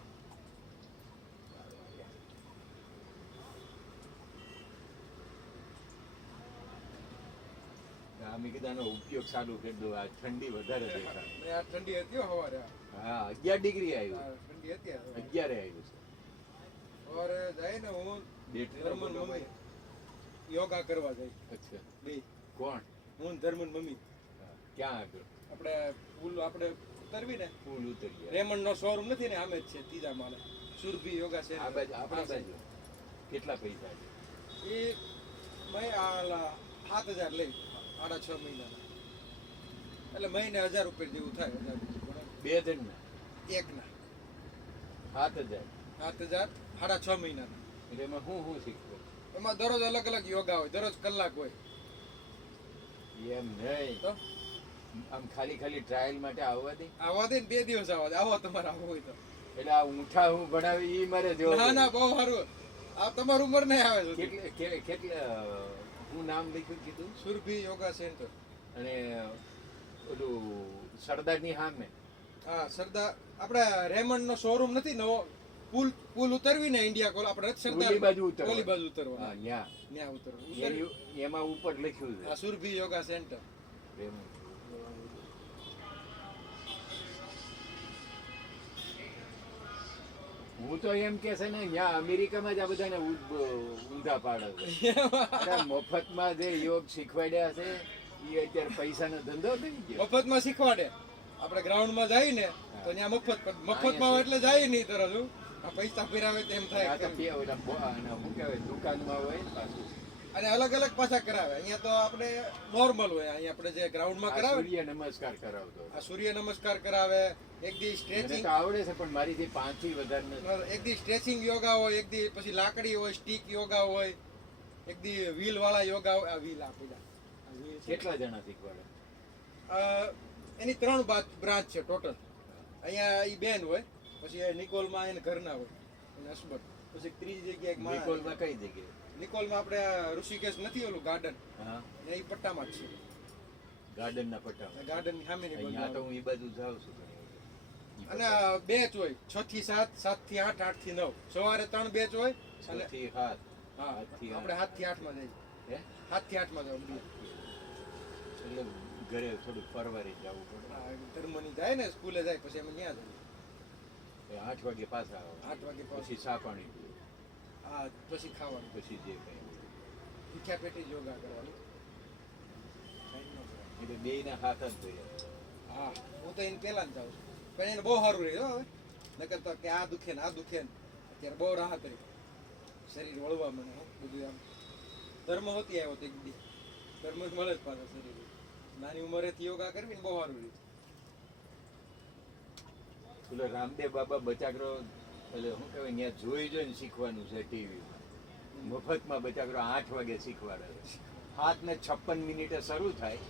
મેં કીધું આનો ઉપયોગ ચાલુ કરી દો. આ ઠંડી વધારે દેખાય. ને આ ઠંડી હતી હો સવારે. હા 11 ડિગ્રી આવ્યું. આ ઠંડી હતી આ સવારે. 11 આવ્યું છે. સવારે જાય ને હું બેટરી ધર્મન મમ્મી યોગા કરવા જાય. અચ્છા. બે કોણ? હું ને ધર્મન મમ્મી હા. ક્યાં આગળ? આપણે ઉતરવી ને ફૂલ ઉતરી ગયા. રેમન્ડ નો શોરૂમ નથી ને આમે જ છે ત્રીજા માળે સુરભી યોગા છે. આ બાજુ આપણા બાજુ કેટલા પૈસા છે? એ મેં આ 7,000 લઈ 6.5 મહિનાના એટલે મહિને 1,000 રૂપિયા જેવું થાય. 1,000 બે જણના એકના 7,000. 7,000 6.5 મહિનાના. એટલે એમાં હું શીખવું? એમાં દરરોજ અલગ અલગ યોગા હોય, દરરોજ કલાક હોય. એમ નહીં, તો આમ ખાલી ટ્રાયલ માટે આવવા દે. આવવા દે ને 2 દિવસ આવવા દે. આવો તમારે આવવું હોય તો. એટલે આ ઊંઠા હું ભણાવી ઈ મારે જોવું. ના ના બહુ સારું. આ તમારી ઉંમર નહીં આવે છે. કેટલે હું નામ લખ્યું કીધું? સુરભી યોગા સેન્ટર. અને ઓલું સરદારની સામે. હા સરદાર આપણે રેમન્ડ નો શોરૂમ નથી નવો પુલ ઉતરવી ને ઇન્ડિયા કોલ આપણે સરદાર ઓલી બાજુ ઉતરવા. ઓલી બાજુ ઉતરવા. હા ન્યા. ત્યાં ઉતરવું. એમાં ઉપર લખ્યું છે આ સુરભી યોગા સેન્ટર. રેમન્ડ. હું તો એમ કે છે ને ત્યાં અમેરિકામાં જ આ બધાને ઊંધા પાડે છે. અરે મફતમાં જે યોગ શીખવાડ્યા છે એ અત્યારે પૈસાનો ધંધો થઈ ગયો. મફતમાં શીખવાડે. આપણે ગ્રાઉન્ડમાં જાય ને તો ત્યાં મફતમાં એટલે જાય નહીં તરત. આ પૈસા ફેરાવે તેમ આ થાય. તો ઓલા શું કહેવાય દુકાનમાં હોય ને પાછું. અને અલગ અલગ પાછા કરાવે. અહીંયા તો આપણે નોર્મલ હોય. અહીંયા આપણે જે ગ્રાઉન્ડમાં આ કરાવે સૂર્ય નમસ્કાર કરાવતો. આ સૂર્ય નમસ્કાર કરાવે. એક દી મને સ્ટ્રેચિંગ તો આવડે છે પણ મારીથી 5 થી વધારે નથી. એક દી સ્ટ્રેચિંગ યોગા હોય, એક દી પછી લાકડી હોય, સ્ટીક યોગા હોય, એક દી વ્હીલ વાળા યોગા હોય. આ વ્હીલ આપી દા. કેટલા જણા શીખવાડે? એની 3 બ્રાન્ચ છે ટોટલ. અહીંયા ઈ બેન હોય, પછી એ નિકોલમાં એને ઘરના હોય અને હસબન્ડ, પછી ત્રીજી જગ્યાએ એક માણસ. નિકોલમાં કઈ જગ્યાએ? નિકોલમાં આપણે આ ઋષિકેશ નથી ઓલું ગાર્ડન, હા, એ પટ્ટામાં જ છે. ગાર્ડનના પટ્ટામાં. ગાર્ડનની સામેની બાજુ અહીંયા તો આવે. હું ઈ બાજુ જાઉં છું ઘણી વખત. ઈ અને બેચ હોય 6 થી 7, 7 થી 8, 8 થી 9. સવારે 3 બેચ હોય અને 6 થી 7. હા 7 થી આપણે 7 થી 8 માં જઈએ. હે? 7 થી 8 માં જવું. એટલે ઘરે થોડુંક પરવારી જવું પડે. હા, ધર્મની જાય ને સ્કૂલે જાય પછી અમે ત્યાં જઈએ. એ 8 વાગે પાછા આવો. 8 વાગે પાછું. પછી ચા પાણી પીવું. હા પછી ખાવાનું, પછી જે કંઈ ભૂખ્યા પેટે જ યોગા કરવાનું. એટલે બેયના હાથ જ ધોયા. હા હું તો એને પહેલા જ જાઉં છું, પણ એને બહુ સારું રહે હવે. નકર તો કે આ દુખે ને આ દુખે ને, અત્યારે બહુ રાહત રહી. શરીર વળવા મને હો, બધું આમ ધર્મ હોતી આવ્યો તો એક દી ધર્મ જ મળે જ પાછા શરીર. નાની ઉંમરેથી યોગા કરવી ને બહુ સારું રહે. પેલો રામદેવ બાબા બચાગરો, એટલે શું કહેવાય, ત્યાં જોઈ જોઈને શીખવાનું છે ટીવીમાં. મફતમાં બચાગરો 8 વાગે શીખવાડે છે. 7:56 શરૂ થાય,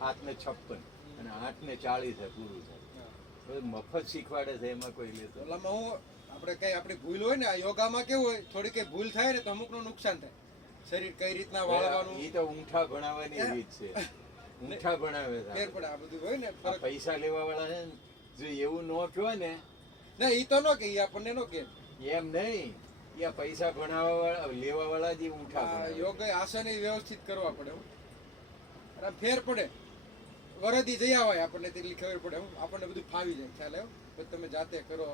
7:56 અને 8:40 પૂરું થાય. હવે મફત શીખવાડે છે, એમાં કોઈ લેતો નથી. ઓલામાં હું આપણે કઈ આપણી ભૂલ હોય ને, આ યોગામાં કેવું હોય, થોડી કઈ ભૂલ થાય ને તો અમુકનું નુકસાન થાય. શરીર કઈ રીતના વાળવાનું ઈ તો ઊંઠા ભણાવવાની રીત છે. ઊંઠા ભણાવે છે. ફેર પડે. આ બધું હોય ને આ ફરક. પૈસા લેવા વાળા છે ને, જો એવું ન કહો ને, ના ઈ તો નો કે, ઈ આપણને નો કે. એમ નહીં, એ આ પૈસા ભણાવવા વાળા, લેવા વાળા જ ઈ ઊંઠા આ ભણાવે. યોગ આસન ય વ્યવસ્થિત કરવા પડે હો. અને આમ ફેર પડે. વરદી જઈ આવાય આપણને તેટલી ખબર પડે હું, આપણને બધું ફાવી જાય ખ્યાલ આવ્યો. પછી તમે જાતે કરો.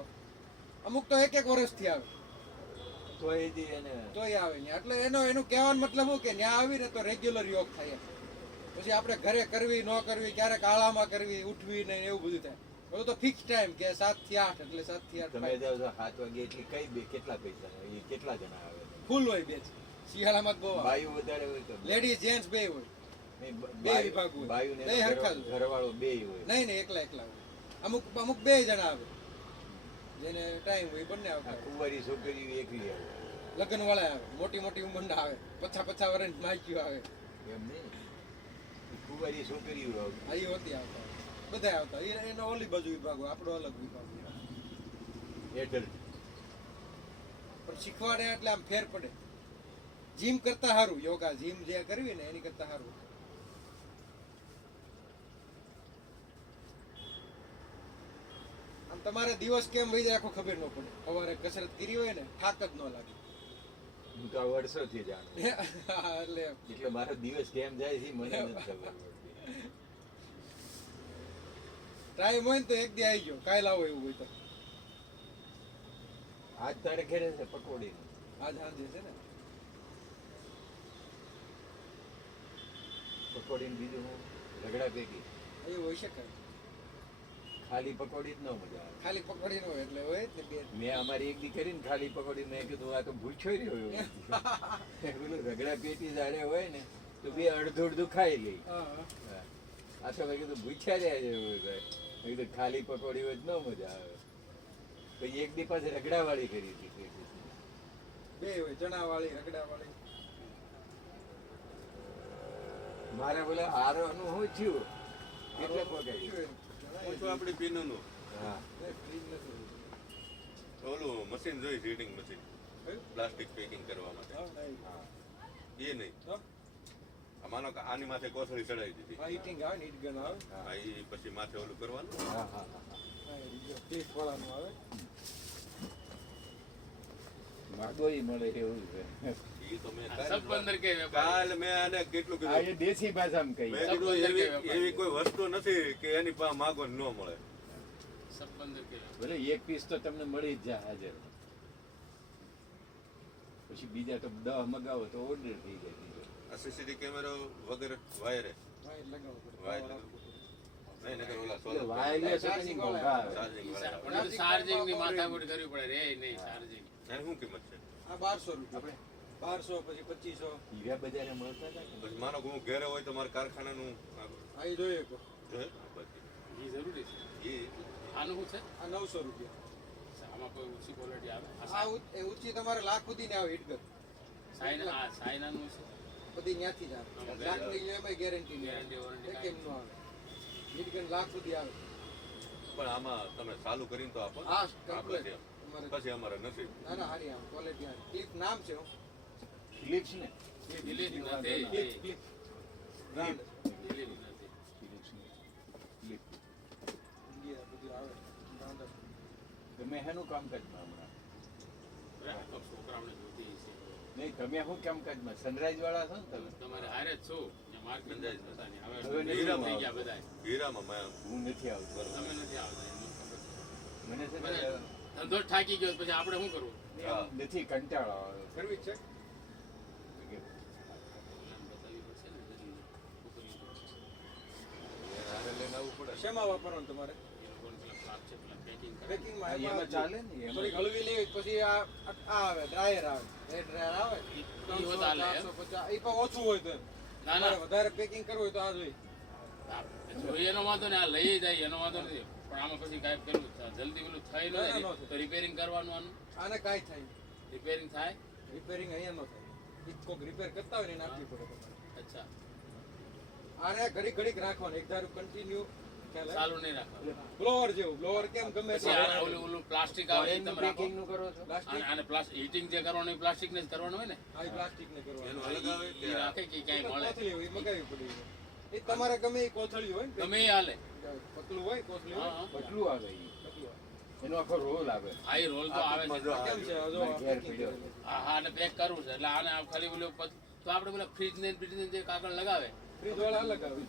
અમુક તો 1-1 વર્ષથી આવે તો એ જી એને તોય આવે ને. એટલે એનું કહેવાનો મતલબ શું કે ત્યાં આવીને તો રેગ્યુલર યોગ થાય એમ. પછી આપણે ઘરે કરવી ન કરવી, ક્યારેક આળામાં કરવી, ઉઠવી નહીં, એવું બધું થાય. બધું તો ફિક્સ ટાઈમ કે 7 થી 8, એટલે 7 થી 8 તમે જાઓ છો 7 વાગે, એટલે કઈ બે કેટલા પૈસા આવે? ઈ કેટલા જણા આવે? ફૂલ હોય બેચ. શિયાળામાં જ બહુ આવે. બાયું વધારે હોય તો લેડીઝ જેન્ટ્સ બે હોય. નહીં, બે વિભાગ હોય. બાયું ને બે હરખા જ હોય. ઘરવાળો બેય હોય. નહીં એકલા હોય. અમુક 2 જણા આવે, જેને ટાઈમ હોય, બંને આ આવતા હોય. કુંવારી છોકરીઓ એકલી આવે. લગ્ન વાળા આવે, મોટી ઉંમરના આવે, 50 વર્ષની માઈકીઓ આવે. એમ નહીં, ઈ કુંવારી છોકરીઓ આવે. અહીં હોતી આવતા હોય. બધા આવતા હોય. એનો ઓલી બાજુ વિભાગ હોય, આપણો અલગ વિભાગ હોય. એડલ્ટ. પણ શીખવાડે એટલે આમ ફેર પડે. જીમ કરતા સારું યોગા, જીમ જે કરવી ને એની કરતા સારું. આમ તમારે દિવસ કેમ વહી જાય આખો ખબર ન પડે. સવારે કસરત કરી હોય ને, થાક જ ન લાગે. હું તો આ વર્ષોથી જાણું. એટલે એટલે મારો દિવસ કેમ જાય છે ઈ મને નથી ખબર પડતી. ટાઈમ હોય ને તો એક દી આવી ગયો, કાલ આવો એવું હોય તો. આજ તારે ઘરે છે પકોડી. આજ સાંજે છે ને. પકોડી ને બીજું હું રગડા ભેગી. એવું હોય શકે. ખાલી પકોડી જ ન મજા આવે. ખાલી પકોડી નો હોય એટલે હોય જ ને બે. મેં અમારી એક દી કરીને ખાલી પકોડી, મેં કીધું આ તો ભૂખ્યો રહ્યો એવું. પેલું રગડા પેટી જાડે હોય ને તો બે અડધું ખાઈ લે. હા હા. આ તો મેં કીધું ભૂખ્યા રહ્યા જેવું થાય. મેં કીધું ખાલી પકોડી હોય જ ન મજા આવે. પછી એક દી પાછી રગડા વાળી કરી હતી પેટી. બે હોય, ચણા વાળી, રગડા વાળી. મારે બોલે હારોનું શું થયું? કેટલે પગાડી? હું છું આપણી પીનુંનું. હા. ઓલું મશીન જોઈ, રીડિંગ મશીન, કયું? પ્લાસ્ટિક પેકિંગ કરવા માટે. હા, નહીં. એ નહીં. તો? આ માનો કે આની માથે કોથળી ચડાવી દીધી. હા, હીટિંગ આવે ને, હીટ ગન આવે. હા, એ પછી માથે ઓલું કરવાનું. હા, હા, હા. હા, એ ક્લિપ વાળાનું આવે. માગોઈ મળે એવું છે. એ તો મેં સબંદર કે વેપારી. કાલ મેં આને કેટલું આ કીધું. એ દેશી ભાષામાં કહીએ. મેં કીધું એવી કોઈ વસ્તુ નથી કે એની પાસે માગો ન મળે. સબંદર કે ભલે એક પીસ તો તમને મળી જ જાય હાજર. પછી બીજા તો 10 મગાવો તો ઓર્ડર થઈ જાય બીજો. આ સીસીટીવી કેમેરો વગર વાયરે હા, એ લગાવવું પડે. વાયર નહીં નકર ઓલા એટલે સોલર વાયરલેસ હોય ને મોંઘા આવે. ચાર્જિંગ વાળા. પણ ચાર્જિંગ ની માથાકૂટ કરવી પડે રે નહીં ચાર્જિંગ. એની શું કિંમત છે? આ 1200 રૂપિયા. 1200 પછી 2500. હીરા બજારે મળતા હતા કે? પછી માનો કે હું ઘેરે હોય તો મારે કારખાનાનું આ ઈ જોઈએ કો. જોઈએ એ જરૂરી છે. એ આનું શું છે? આ 900 રૂપિયા. આમાં કોઈ ઊંચી ક્વોલિટી આવે? આ એ ઊંચી તમારે લાખ સુધી ને આવે હીટ ગન. સાયનાનું છે. બધી ન્યાથી જ આવે. લાખની એમાં ગેરંટી નહીં. Guarantee, warranty એ કેમ નો આવે? મીટગન લાખ સુધી આવે. પણ આમાં તમે ચાલુ કરીને તો આપો ને. હા આપણે complete. ત્યાં. તમારે પછી અમારે નથી. ના ના હારી આમ ક્વોલિટી હારી. ક્લિપ નામ છે હો. ફિલિપ્સ ને દિલ્હી નથી ક્લિપ ક્લિપ બ્રાન્ડ દિલ્હી નથી ફિલિપ્સ ને ફિલિપ ઇન્ડિયા બધું આવે બ્રાન્ડ. તમે એનું કામકાજમાં હમણાં અરે આ તો છોકરાઓને જોતી છે નહીં તમે શું કામકાજમાં સનરાઈઝ વાળા છો ને તમે તમારે હારે જ છું માર્કેટ સંજાય પતા નહીં હવે હવે નથી હીરા થઈ આવતું. ગયા બધા હીરામાં મેં હું નથી આવતો તમે નથી આવતા એનું ખબર છે. મને છે મને ને ધંધો જ થાકી ગયો પછી આપણે શું કરવું હા. નથી કંટાળો આવે કરવી જ છે. એમ બતાવવી પડશે ને જલ્દી. શું કરવું પડશે? હારે લઈને આવવું પડે. શેમાં વાપરવાનું તમારે? એ લોકોને પેલા પ્લાટ છે પેલા પેકિંગ કરે પેકિંગમાં એમાં ચાલે ને એમાં. થોડીક હળવી લેવી પછી આ આવે ડ્રાયર આવે હેર ડ્રાયર આવે ઈ હોત હાલે એમ? 300, 450 એ પણ ઓછું હોય તો એમ. ના ના વધારે પેકિંગ કરવું હોય તો આ જોઈએ. જોઈએ એનો વાંધો ને આ લઈ જાય એનો વાંધો નથી પણ આમાં પછી કાંઈ પેલું જલ્દી પેલું થઈ ન ના, ના, જાય ન તો રિપેરિંગ કરવાનું આનું આને કાંઈ થાય રિપેરિંગ થાય રિપેરિંગ અહીંયા ન થાય. ઈ કોક રિપેર કરતા હોય ને એને આપવી પડે તમારે. અચ્છા આને ઘડીક ઘડીક રાખવાનું એક ધારું કન્ટિન્યુ ખ્યાલ ચાલુ નહીં રાખવાનું બ્લોવર જેવું બ્લોવર કેમ ગમે પછી આ ઓલું ઓલું પ્લાસ્ટિક આવે એ તમે રાખો પેકિંગ નું કરો છો પ્લાસ્ટિક આને પ્લાસ્ટિક હીટિંગ જે કરવાનું એ પ્લાસ્ટિક ને જ કરવાનું હોય ને આ પ્લાસ્ટિક ને કરવાનું એનું અલગ આવે ઈ કે રાખે કે ક્યાંય મળે કોથળી હોય એ મગાવી પડી એ તમારે ગમે એ કોથળી હોય ને ગમે એ હાલે પતલું હોય કોથળી હા હોય હા પતલું આવે ઈ. પતલું હોય. એનો આખો રોલ આવે આ ઈ રોલ તો આવે છે જો આ કેમ છે જો મારા ઘેર packing પડ્યો. કરેલું છે. હા હા અને પેક કરવું છે એટલે આને આ ખાલી ઓલું તો આપણે પેલા ફ્રીજ ને ફ્રીજ ને જે કાગળ લગાવે ફ્રીજ વાળા અલગ આવે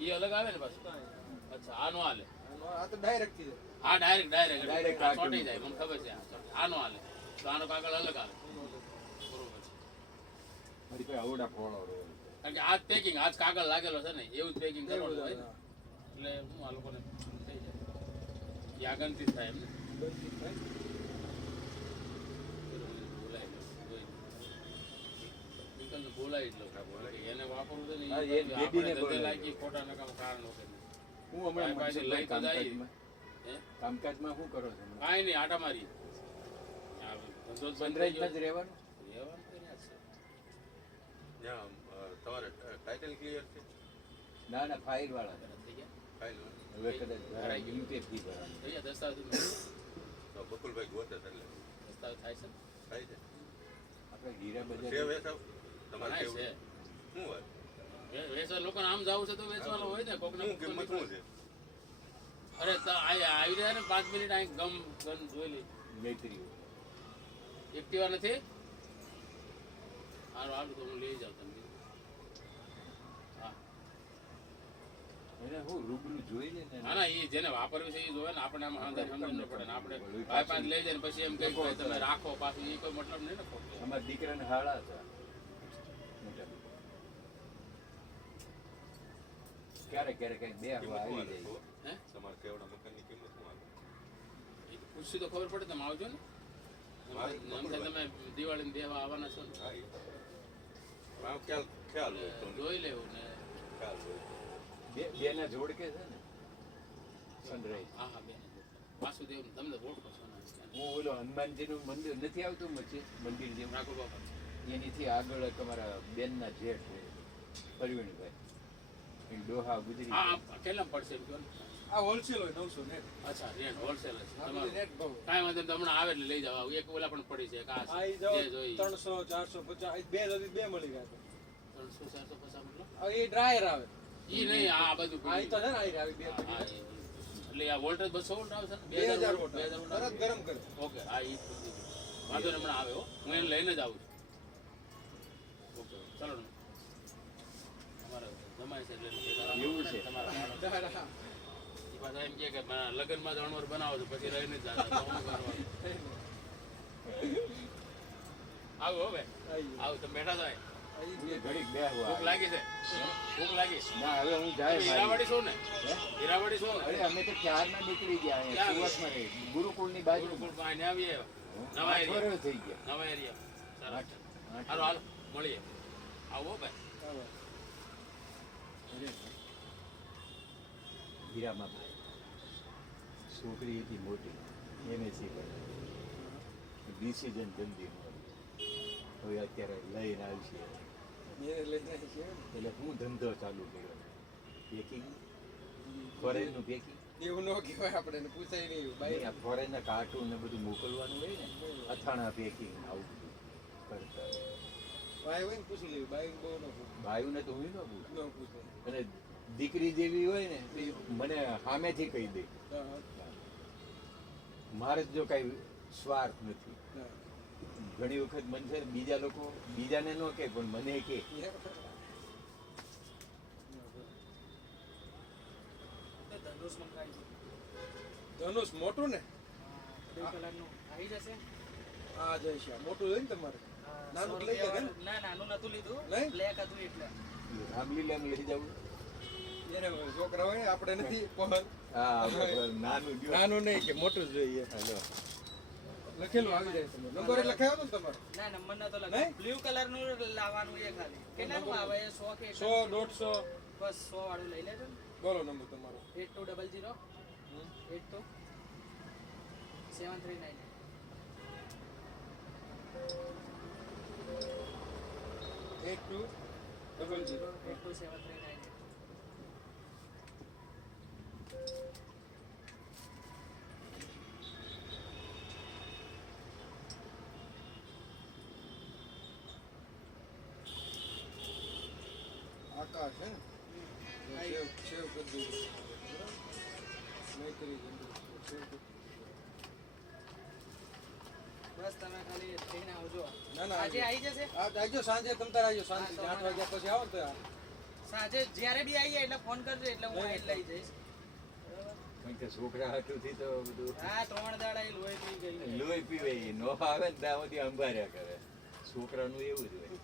એ અલગ આવે ને પાછું અચ્છા આનો હાલે આ તો ડાયરેક્ટ થી જાય. હા ડાયરેક્ટ Direct ડાયરેક્ટ કાર્ટૂન. ચોંટી જાય મને ખબર છે આનો હાલે તો આનો કાગળ અલગ હાલે બરોબર છે મારી પાસે આવડા પહોળો રોલ છે. કારણ કે આજ પેકિંગ આજ કાગળ લાગેલો છે ને એવું જ પેકિંગ એવું કરવાનું જ હોય ને આવે. એટલે હું આ લોકોને થઈ જાય એ આગળથી જ થાય એમ ને બંધ થાય. બોલાવી લો નિકલને બોલાવી જ લો કે એને વાપરવું છે ને હા, ઈ એ આપણે બેબીને ધંધે બોલાવી લાગી ખોટા નકામા કારણ વગર હું હમણાં પાસે લઈ મનસુખભાઈ તો જાય. કામકાજમાં હે કામકાજમાં શું કરો છો હમણાં? કાંઈ નહીં આટા મારી આ ધંધો જ બંધ થઈ સનરાઈઝમાં જ ગયો રહેવાનું રહેવાનું કર્યા છે જ્યાં તમારે ટાઇટલ ક્લિયર છે ના ના ફાઇલ વાળા તરત થઈ ગયા ફાઇલ હવે કદાચ ભરાઈ ગયું તે ફી ભરવાની થઈ ગયા દસ્તાવેજ તો બકુલભાઈ ગોતે એટલે દસ્તાવેજ થાય છે ને? થાય છે આપણે હીરા છે બજાર વેચાવ તમારે ઘણાય કેવું છે શું હોય વેચવા લોકોને આમ જવું છે તો વેચવાનું હોય ને કોકને શું કિંમત શું છે અરે તો આવી રહ્યા ને 5 મિનિટ અહીં ગમ ગન જોઈ લે મૈત્રી એક્ટિવા નથી હારું હારું તો હું લઈ જાઉં તમને હા એને હું રૂબરૂ જોઈ લે ને ના ના એ જેને વાપરવી છે એ જોવે ને આપણે આમાં અંદર સમજ ન પડે ને આપણે ભાઈ પાંચ લઈ જાય ને પછી એમ કહે કે ભાઈ તમે રાખો પાછું એ કોઈ મતલબ નહીં ને ખોટું અમારા દીકરાને હાળા હતા મોટા ક્યારેક ક્યારેક કંઈક બે હવા કિંમત શું આવી આવે જાય હે તમારે કેવડા મકાનની કિંમત શું આવે એ તો પૂછશું તો ખબર પડે તમે આવજો ને એમ થાય તમે દિવાળીને દેવા આવવાના છો ને હા એ આમ ખ્યાલ હોય તમને જોઈ લેવું ને ખ્યાલ હોય બેના જોડકે છે ને સનરાઈઝ હા હા બેન વાસુદેવ તમને ઓળખો છો ને હું ઓલો હનુમાનજીનું મંદિર નથી આવતું મચી મંદિર જેવું ઠાકોર બાપા એનીથી આગળ તમારા બેનના જેઠ છે પરવીણભાઈ એ ડોહા ગુજરી હા હા કેટલા પડશે એમ કહો ને આ હોલસેલ હોય 900 નેટ. અચ્છા રેટ હોલસેલ છે આ તમારું બધી નેટ ભાવ. કાંઈ વાંધો નહીં હમણાં આવે એટલે લઈ જાવ એક ઓલા પણ પડી છે કાશ આ ઈ જાઓ જે જોઈ 300 450 બે સુધી બે મળી ગયા છે. 300 450 મતલબ આ એ ડ્રાયર આવે ઈ નહીં આ બધું આ ઈ તો છે ને આ આવી બે હા, હા, પડી. એટલે આ વોલ્ટેજ 200 વોલ્ટ આવશે ને 2000 વોટ 2000 વોલ્ટ તરત આવશે? ગરમ કરે. ઓકે હા ઈ જ બધું. વાંધો નહીં હમણાં આવે હો હું એને લઈને જ આવું છું ઓકે ચાલો ને તમારે જમાય છે એટલે એવું છે. તમારા બાળક. હા. ઈ પાછા એમ કહે કે મારા લગ્નમાં જ અણવર બનાવો છો પછી રહીને જ જાતા. તો હું કરવાનું? આવું હવે આઈ ગયું. આવું તમે બેઠા થાય આ ઈ હું ઘડીક બે ભૂખ હવા લાગી છે ભૂખ લાગી ના હવે હું જાય મારી. હીરાવાડી શું ને હે? હીરાવાડી શું અરે અમે તો ચારના નીકળી ગયા અહીંયા ક્યાં? સુરતમાં રહી ગુરુકુળની બાજુ ગુરુકુળ પાસે આવીએ નવા આઠ એરિયા વર્ષ થઈ ગયા નવા એરિયા સરસ આઠ. હાલો હાલો મળીએ આવો ભાઈ ચાલો. અરે હીરામાં છોકરી હતી મોટી એમએસસી કરી ડિસિઝન જલ્દી મળ્યું હવે અત્યારે લઈને આવશે એને લઈને આવી છે. એટલે હું ધંધો ચાલુ કર્યો પેકિંગ ફોરેનનું પેકિંગ એવું ન કહેવાય આપણે એને પૂછાય નહીં નહીં, બાય આ ફોરેનના કાર્ટૂન ને બધું મોકલવાનું હોય ને અથાણા પેકિંગ આવું બધું કરતા બાય હોય ને પૂછી લેવું બાય બહુ ન પૂછે ભાઈઓને તો હું ન પૂછું ન પૂછે અને દીકરી જેવી હોય ને તો ઈ મને સામેથી કહી દે હા, મારે જ જો કાંઈ સ્વાર્થ નથી હા. ઘણી વખત મને છે ને બીજા લોકો બીજાને ન કહે પણ મને કહે ધનુષ મંગાવી ધનુષ મોટું ને બ્લુ કલરનું આવી જશે આ જય શ્યામ મોટું હોય ને તમારે નાનું લઈ ગયા ને? ના નાનું નતું લીધું નહીં? બ્લેક હતું એટલે રામલીલામાં લઈ જવું એને છોકરા હોય ને આપણે નથી પણ હા આપણે નાનું જો નાનું નહીં કે મોટું જ જોઈએ હાલો લખેલું આવી જાય તમારે નંબર એટલે લખાયો હતો ને તમારો ના નંબર નતો નહીં? લગાવ્યો બ્લુ કલરનું લાવવાનું એ ખાલી કેટલાનું આવે એ 100 કે 100 150 બસ 100 વાળું લઈ લેજો ને બોલો નંબર તમારો 8200 82 7399 8200 827399 આકાશ હે ને સેવ સેવ કરી દીધું નહીં કરી દીધું સેવ કરી બસ તમે ખાલી થઈને આવજો ના, ના, આજે આવજો. આવી જશે આવજો સાંજે તમ તારે આવજો સાંજે હા, 8 વાગ્યા પછી આવો ને તો સાંજે જ્યારે બી આવીએ એટલે ફોન કરજો એટલે હું આઈ લઈ જઈશ બરાબર? કારણ કે છોકરા હાટુથી તો બધું હા 3 દાડા એ લોહી પી ગઈ લોહી પીવે ઈ નો આવે ને ત્યાં સુધી અંબાર્યા કરે છોકરાનું એવું જ હોય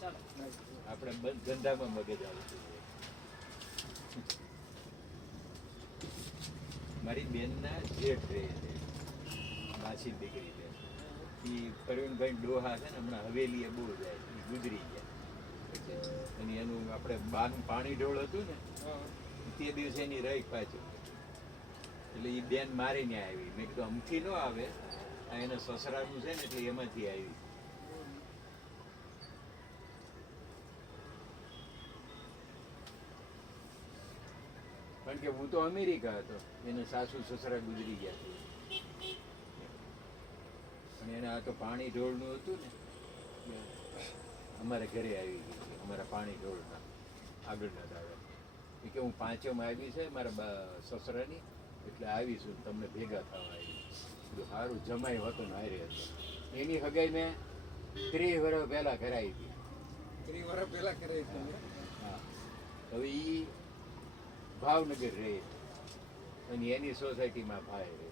ચાલો આપણે બંધ ધંધામાં મગજ આવતું હોય મારી બેનના જેઠ રહે છે માસી દીકરી છે એ પ્રવીણભાઈ ડોહા છે ને હમણાં હવેલીએ બહુ જાય એ ગુજરી ગયા પછી અને એનું આપણે બારનું પાણી ઢોળ હતું ને હા. તે દિવસે એની રહી પાછું એટલે એ બેન મારી ને આવી મેં કીધું અમથી ન આવે આ એના સસરાનું છે ને એટલે એમાંથી આવી કારણ કે હું તો અમેરિકા હતો એને સાસુ સસરા ગુજરી ગયા છે અને એને આ તો પાણી ઢોળનું હતું ને અમારા ઘરે આવી ગઈ છે અમારા પાણી ઢોળના આગળના દાડા એ કે હું પાંચમ આવી છે મારા સસરાની એટલે આવીશું તમને ભેગા થવા આવી બધું સારું જમાઈ હતો ને હારે હતો એની હગાઈ મેં 30 વર્ષ પહેલા કરાવી હતી 3 વર્ષ પહેલા કરે તમે હા હવે એ ભાવનગર રહે અને એની સોસાયટીમાં ભાઈ રહે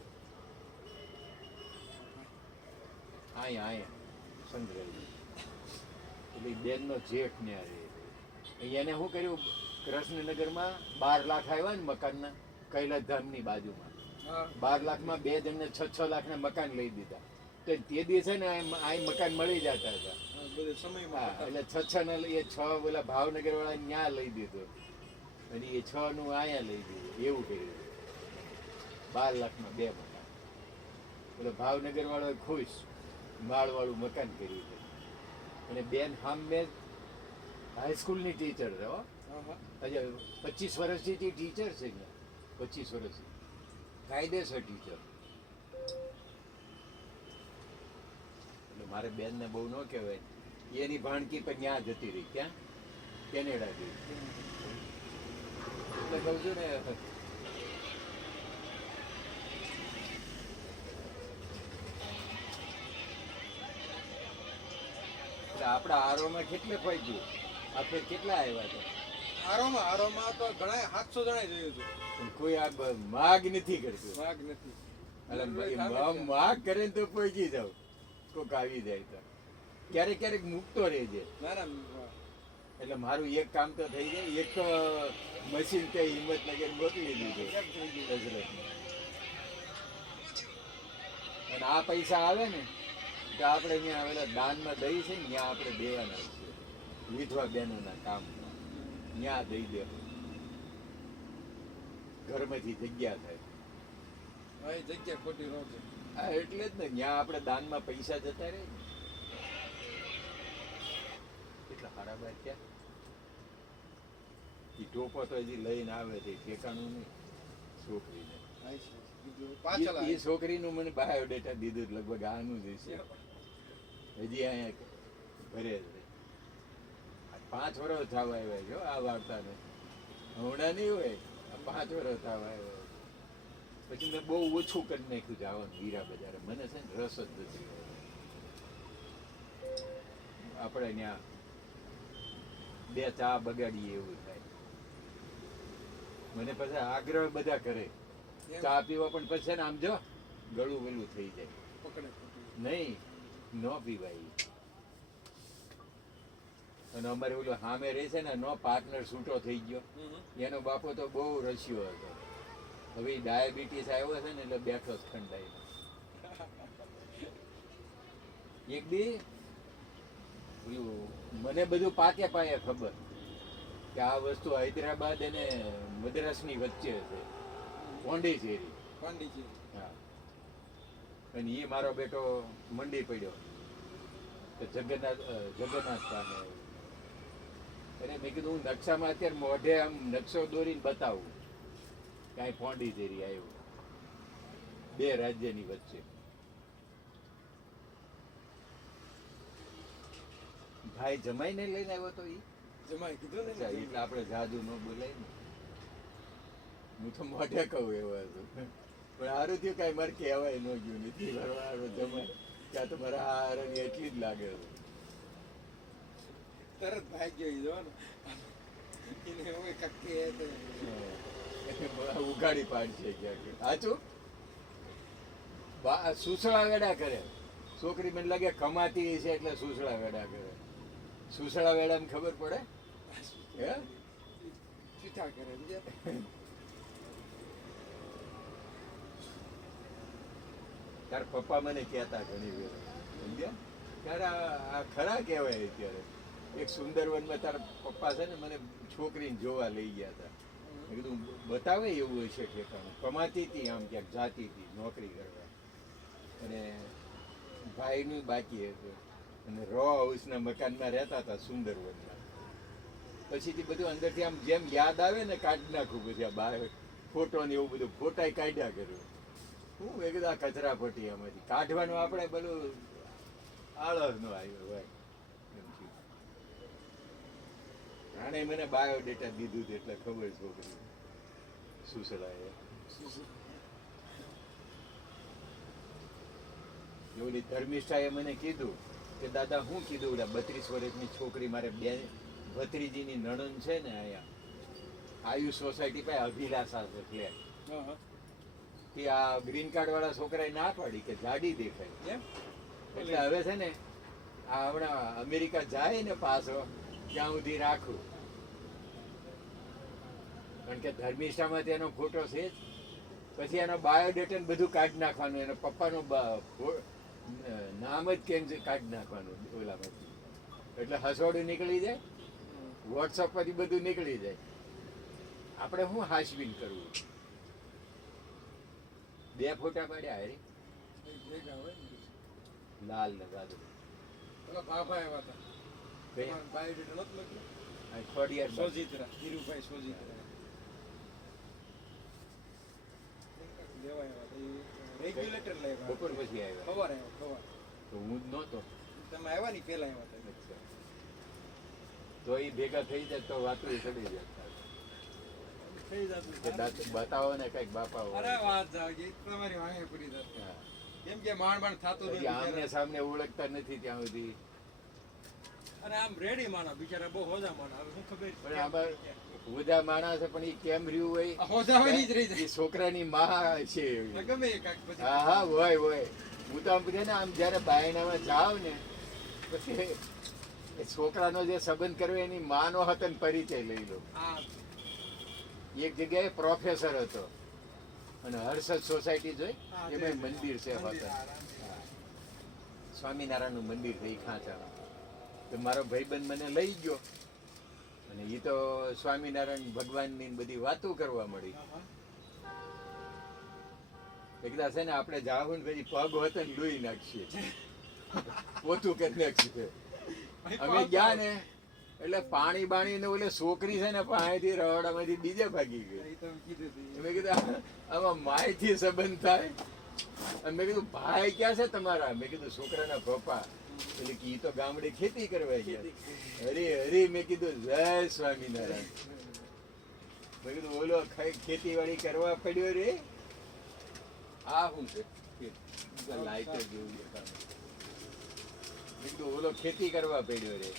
અહીંયા સંગ્રહી એટલે ઈ બેનનો જેઠ ને રહે એને શું કર્યું કૃષ્ણનગરમાં 12 લાખ આવ્યા ને મકાનના કૈલાસ ધામની બાજુમાં હા 12 લાખમાં 2 જણને 6 લાખના મકાન લઈ દીધા તો તે દિવસે ને આ મકાન મળી જતા હતા હા, બધે સમયમાં હા એટલે 6 ને એ 6 ઓલા ભાવનગર વાળા ન્યા લઈ દીધો અને એ 6 નું આયા લઈ દીધું એવું કર્યું 12 લાખમાં 2 મકાન એટલે ભાવનગર વાળો ખુશ માળવાળું મકાન કર્યું છે અને બેન સામે હાઈસ્કૂલની ટીચર છે હો હા હા હજુ 25 વર્ષથી ટીચર છે ને 25 વર્ષથી કાયદેસર ટીચર એટલે મારે બેનને બહુ ન કહેવાય એની ભાણકી પણ ત્યાં જતી રહી ક્યાં કેનેડા ગઈ એટલે કહું છું ને એટલે આપણા આરોમાં કેટલે ફાયદું આપણે કેટલા આવ્યા હતા આરોમાં તો ઘણા 700 જણા જોયું હતું પણ કોઈ આ માગ નથી કરતું માગ નથી એટલે માગ કરે ને તો પહોંચી જાવ કોક આવી જાય તો ક્યારેક ક્યારેક મૂકતો રહેજે ના ના એટલે મારું એક કામ તો થઈ જાય એક તો મશીન તે હિંમતનગર મોકલી દીધું દશરથને. અને આ પૈસા આવે ને તો આપણે ત્યાં આવેલા દાનમાં દઈ છે ને ત્યાં આપણે દેવાના છે વિધવા બહેનોના કામમાં ત્યાં દઈ દેવું ઘરમાંથી જગ્યા થાય હા એ જગ્યા ખોટી ન છે હા એટલે જ ને ત્યાં આપણે દાનમાં પૈસા જતા રહે ને કેટલા સારા બાર ક્યાં એ ટોપો તો હજી લઈને આવે છે ઠેકાણું નહીં છોકરીને પાછળ એ છોકરીનું મને બાયોડેટા દીધું જ લગભગ આનું જ છે હજી અહીંયા ભરે છે 5 વર્ષ થવા આવ્યા છો આ વાર્તાને હમણાં નહીં હોય આ 5 વર્ષ થવા આવ્યા પછી મેં બહુ ઓછું કરી નાખ્યું જવાનું હીરા બજારે મને છે ને રસ જ નથી આપણે ત્યાં 2 ચા બગાડીએ એવું થાય મને પછી આગ્રહ બધા કરે ચા પીવા પણ પછી ને આમ જો ગળું વેલું થઈ જાય પકડે નહીં ન પીવાય અને અમારે ઓલો સામે રહે છે ને નો પાર્ટનર છૂટો થઈ ગયો એનો બાપો તો બહુ રસ્યો હતો હવે ડાયાબિટીસ આવ્યો છે ને એટલે બેઠો જ ખંડાઈ એક દી મને બધું પાકે પાયે ખબર કે આ વસ્તુ હૈદરાબાદ અને મદ્રાસની વચ્ચે છે પોંડિચેરી પાંડિચેરી હા અને એ મારો બેટો મંડી પડ્યો તો જગન્નાથ પાસે અને મેં કીધું હું નકશામાં અત્યારે મોઢે આમ નકશો દોરીને બતાવું કાંઈ પોંડિચેરી આવ્યું 2 રાજ્યની વચ્ચે ભાઈ જમાઈને લઈને આવ્યો તો જમાઈ કીધું ને એટલે આપણે જાદુ ન બોલાય ને હું તો મોઢે કહું એવો હતું પણ સારું થયું કાંઈ મારે કહેવાય ન ગયું નથી મારો જમાય ત્યાં તો મારા હારાની એટલી જ લાગે તરત ભાગ્યો ઈ જો ને એને હવે કક્કે ઉઘાડી પાડશે ક્યાંક સાચું સુસળા વેડા કરે છોકરી મને લાગે કમાતી છે એટલે સુસળા વેડા કરે સુસળા વેડામાં ખબર પડે હે ચૂથા કરે સમજ્યા? તાર પપ્પા મને કહેતા ઘણી વાર સમજ્યા ત્યારે આ ખરા કહેવાય અત્યારે એક સુંદરવનમાં તારા પપ્પા છે ને મને છોકરીને જોવા લઈ ગયા હતા મેં કીધું બતાવે એવું હશે ઠેકાણું કમાતી હતી આમ ક્યાંક જાતી હતી નોકરી કરવા અને ભાઈનું બાકી હતું અને રો હાઉસના મકાનમાં રહેતા હતા સુંદરવનમાં પછીથી બધું અંદરથી આમ જેમ યાદ આવે ને કાઢી નાખું પછી આ બહાર ફોટો ને એવું બધું ફોટાય કાઢ્યા કર્યું હું મેં કીધું આ કચરા પટી એમાંથી કાઢવાનું આપણે બધું આળસ નો આવ્યો ભાઈ એમ થયું. આણે મને બાયોડેટા દીધું હતું એટલે ખબર છોકરી સુસલાએ ઓલી ધર્મિષ્ઠાએ મને કીધું કે દાદા હું કીધું ઓલા 32 વર્ષની છોકરી મારે ભત્રીજીની નણંદ છે ને અહીંયા આયુષ સોસાયટી પાસે અભિલાષા છે ફ્લેટ કે આ ગ્રીન કાર્ડ વાળા છોકરાએ ના પાડી કે જાડી દેખાય એમ એટલે હવે છે ને આ હમણાં અમેરિકા જાય ને પાછો ત્યાં સુધી રાખું કારણ કે ધર્મિષ્ઠામાં તેનો ફોટો છે જ પછી એનો બાયોડેટા બધું કાઢી નાખવાનું એનો પપ્પાનું નામ જ કેમ છે કાઢી નાખવાનું ઓલામાંથી એટલે હસોડું નીકળી જાય વોટ્સઅપ પરથી બધું નીકળી જાય આપણે શું હાશબીન કરવું 2 ફોટા પાડ્યા હારી ભેગા હોય ને લાલ ને ગાદો પેલા બાબા એવા હતા કયા? બાયોડેટા નહોતું લખ્યું આ ખોડિયાર સોજીત્રા ધીરુભાઈ સોજીત્રા લેવા આવ્યા હતા રેગ્યુલેટર લેવા બપોર પછી આવ્યા ખબર આવ્યો ખબર તો હું જ નહોતો તમે આવ્યા ની પેલા આવ્યા હતા અચ્છા. તો એ ભેગા થઈ જાય તો વાતો ચડી જાય થઈ જતું કે બતાવો ને કઈક બાપા હોય. અરે વાત જાગી તમારી વાંહે પડી જતી હા. કેમ કે માંડ થતું હજી આમને સામને ઓળખતા નથી ત્યાં સુધી અને આમ રેડી માણા બિચારા બહુ હોજા માણા હવે શું ખબર પણ આમાં બધા માણસ છે પણ એ કેમ રહ્યું હોય હોજાવાની જ રહી એ છોકરાની માં છે એવી. જાય ગમે એ કાંઈક પછી હા હા હોય હોય હું તો આમ છે ને આમ જયારે બાયણામાં જાવ ને પછી એ છોકરાનો જે સંબંધ કર્યો એની માનો હતો ને પરિચય લઈ લો આ એક જગ્યાએ પ્રોફેસર હતો અને હર્ષદ સોસાયટી જોઈ એમાં મંદિર છે હોટલ સ્વામિનારાયણનું મંદિર છે એ ખાંચામાં તો મારો ભાઈબંધ મને લઈ ગયો અને એ તો સ્વામિનારાયણ ભગવાનની બધી વાતો કરવા મળી એકદા છે ને આપણે જાવું ને પછી પગ હોત ને લૂઈ નાખીએ પોતું કરી નાખીએ અમે ગયા ને એટલે પાણી બાણી ને ઓલે છોકરી છે ને પાણીથી રવાડામાંથી બીજે ભાગી ગઈ. એ તમે કીધું હતું. મેં કીધું આમાં માયથી સંબંધ થાય. અને મેં કીધું ભાઈ ક્યાં છે તમારા? મેં કીધું છોકરાના પપ્પા. એટલે કે ઈ તો ગામડે ખેતી કરવા ગયા. હરી હરી મેં કીધું જય સ્વામિનારાયણ. મેં કીધું ઓલો ખેતીવાડી કરવા પડ્યો રે. આ શું છે? લાઈટર જેવું દેખાય. મેં કીધું ઓલો ખેતી કરવા પડ્યો રે.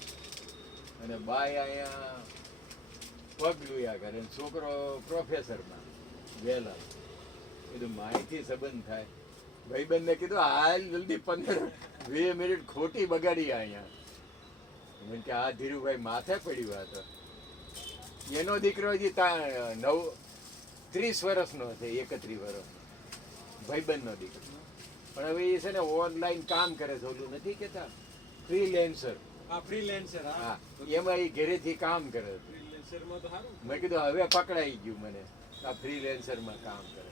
અને બાય અહીંયા પગ લુયા કરે અને છોકરો પ્રોફેસરમાં વહેલા. કીધું માહિતી સંબંધ થાય. ભાઈબંધને કીધું હાલ જલ્દી 15-20 મિનિટ ખોટી બગાડી અહીંયા. મને કે આ ધીરુભાઈ માથે પડ્યું આ તો. એનો દીકરો હજી 30 વર્ષનો છે, 31 વર્ષનો ભાઈબંધનો દીકરો. પણ હવે એ છે ને ઓનલાઈન કામ કરે છે, ઓલું નથી કેતા ફ્રીલેન્સર. હા ફ્રીલેન્સર. હા, એમાં એ ઘરેથી કામ કરે છે. ફ્રીલેન્સરમાં તો સારું. મેં કીધું હવે પકડાઈ ગયું મને આ ફ્રીલેન્સરમાં કામ કરે.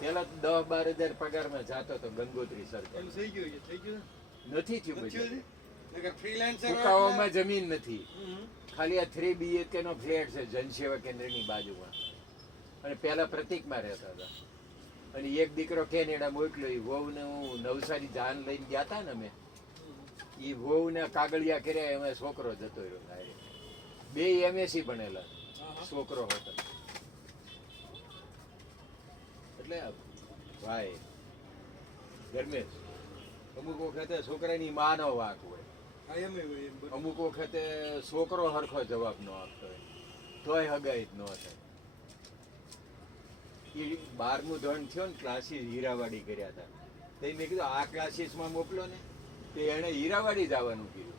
પેલા 10-12 હજાર પગારમાં જાતો તો ગંગોત્રી સર્કલ. એમ થઈ ગયું છે? થઈ ગયું નથી થયું બધું. છે ફ્રીલેન્સર. ફુકાઓમાં જમીન નથી, ખાલી આ 3 BHK નો ફ્લેટ છે જનસેવા કેન્દ્રની બાજુમાં. અને પેલા પ્રતિકમાં રહેતા હતા. અને એક દીકરો કેનેડા મોકલ્યો. એ વહુને હું નવસારી જાન લઈને ગયા હતા ને અમે, એ વહુને કાગળિયા કર્યા, એમાં છોકરો જતો રહ્યો. બે MSc ભણેલા, છોકરો હતો. એટલે ભાઈ ધર્મેશ, અમુક વખતે છોકરાની માનો વાંક હોય, હા એમ હોય એમ બધું. અમુક વખતે છોકરો હરખો જવાબ ન આપતો હોય તોય હગાઈ જ ન થાય. એ 12મું ધોરણ થયો ને, ક્લાસીસ હીરાવાડી કર્યા હતા. તો મેં કીધું આ ક્લાસીસમાં મોકલો ને. તે એણે હીરાવાડી જવાનું કીધું.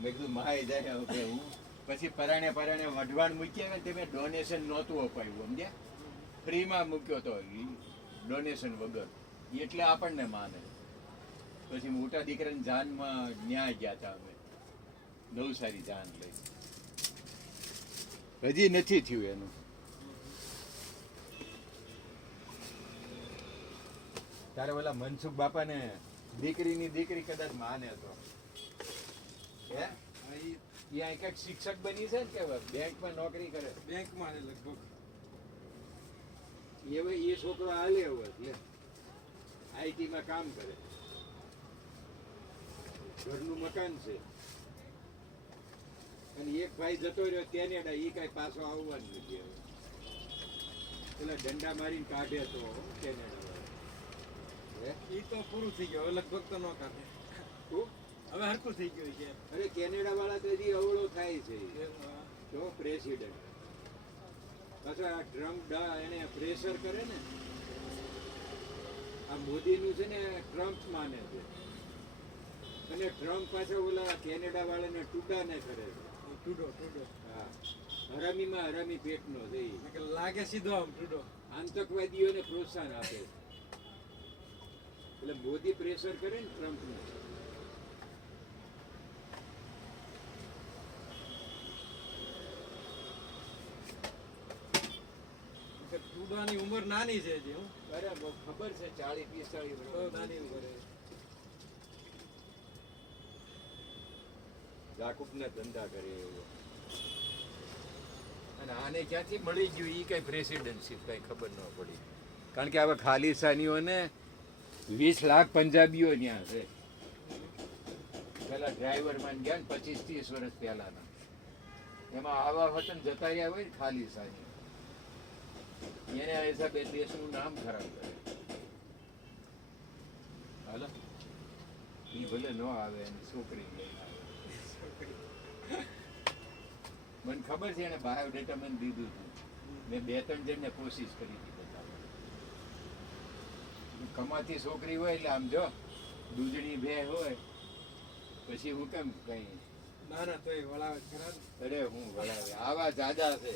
મેં કીધું માય જાય હવે હું. પછી પરાણે વઢવાણ મૂક્યા ને, તે મેં ડોનેશન નહોતું અપાયું, સમજ્યા? ફ્રીમાં મૂક્યો તો ડોનેશન વગર. એટલે આપણને માને. પછી મોટા દીકરાની જાનમાં ન્યાય ગયા હતા અમે, નવસારી જાન લઈ. હજી નથી થયું એનું. તારે ઓલા મનસુખ બાપાને દીકરીની દીકરી કદાચ માને તો હે, હા, ઈ ત્યાં કઈક શિક્ષક બની છે ને, કે બેંકમાં નોકરી કરે. બેંકમાં છે લગભગ. એ છોકરો હાલે હવે IT માં કામ કરે. ઘરનું મકાન છે. અને એક ભાઈ જતો રહ્યો કેનેડા, એ કઈ પાછો આવવાનું નથી હવે. પેલા ડંડા મારીને કાઢે તો કેનેડા. ઈ તો પૂરું થઈ ગયું હવે, લગભગ તો ન કાઢે. હવે હરખું થઈ ગયું છે. અરે કેનેડા વાળા તો હજી અવળો થાય છે. તો પ્રેસિડેન્ટ પાછો આ ટ્રમ્પ એને પ્રેશર કરે ને. આ મોદીનું છે ને ટ્રમ્પ માને છે, અને ટ્રમ્પ પાછા ઓલા કેનેડા વાળાને ટૂંકાને કરે છે. ટૂડો. હા, હરામીમાં હરામી પેટનો છે ઈ. નકર લાગે સીધો આમ ટૂડો. આતંકવાદીઓને પ્રોત્સાહન આપે છે. એટલે મોદી પ્રેશર કરે ને ટ્રમ્પને. ટૂડોની ઉંમર નાની છે હજી. હું બરાબર ખબર છે, 40-45 તો વર્ષ. નાની ઉંમરે. જાકુબના ધંધા કરે એવો. અને આને ક્યાંથી મળી ગયું એ કઈ પ્રેસિડેન્ટશીપ કઈ ખબર ન પડી. કારણ કે હવે ખાલિસ્તાનીઓને 20 લાખ પંજાબીઓ ત્યાં છે. પેલા ડ્રાઈવરમાં ગયા ને 25-30 વર્ષ પહેલાના, એમાં આવા વતન જતા રહ્યા હોય ને ખાલિસ્તાની, એને હિસાબે દેશનું નામ ખરાબ કરે. હાલો, એ ભલે ન આવે એની છોકરી લઈને આવે. મને ખબર છે એને બાયોડેટા મને દીધું હતું. મેં 2-3 જણને કોશિશ કરી હતી બતાવવાની. કમાતી છોકરી હોય એટલે આમ જો દૂધની બે હોય પછી હું કેમ કઈ. ના તોય વળાવે ખરા ને. અરે હું વળાવે આવા જાજા છે.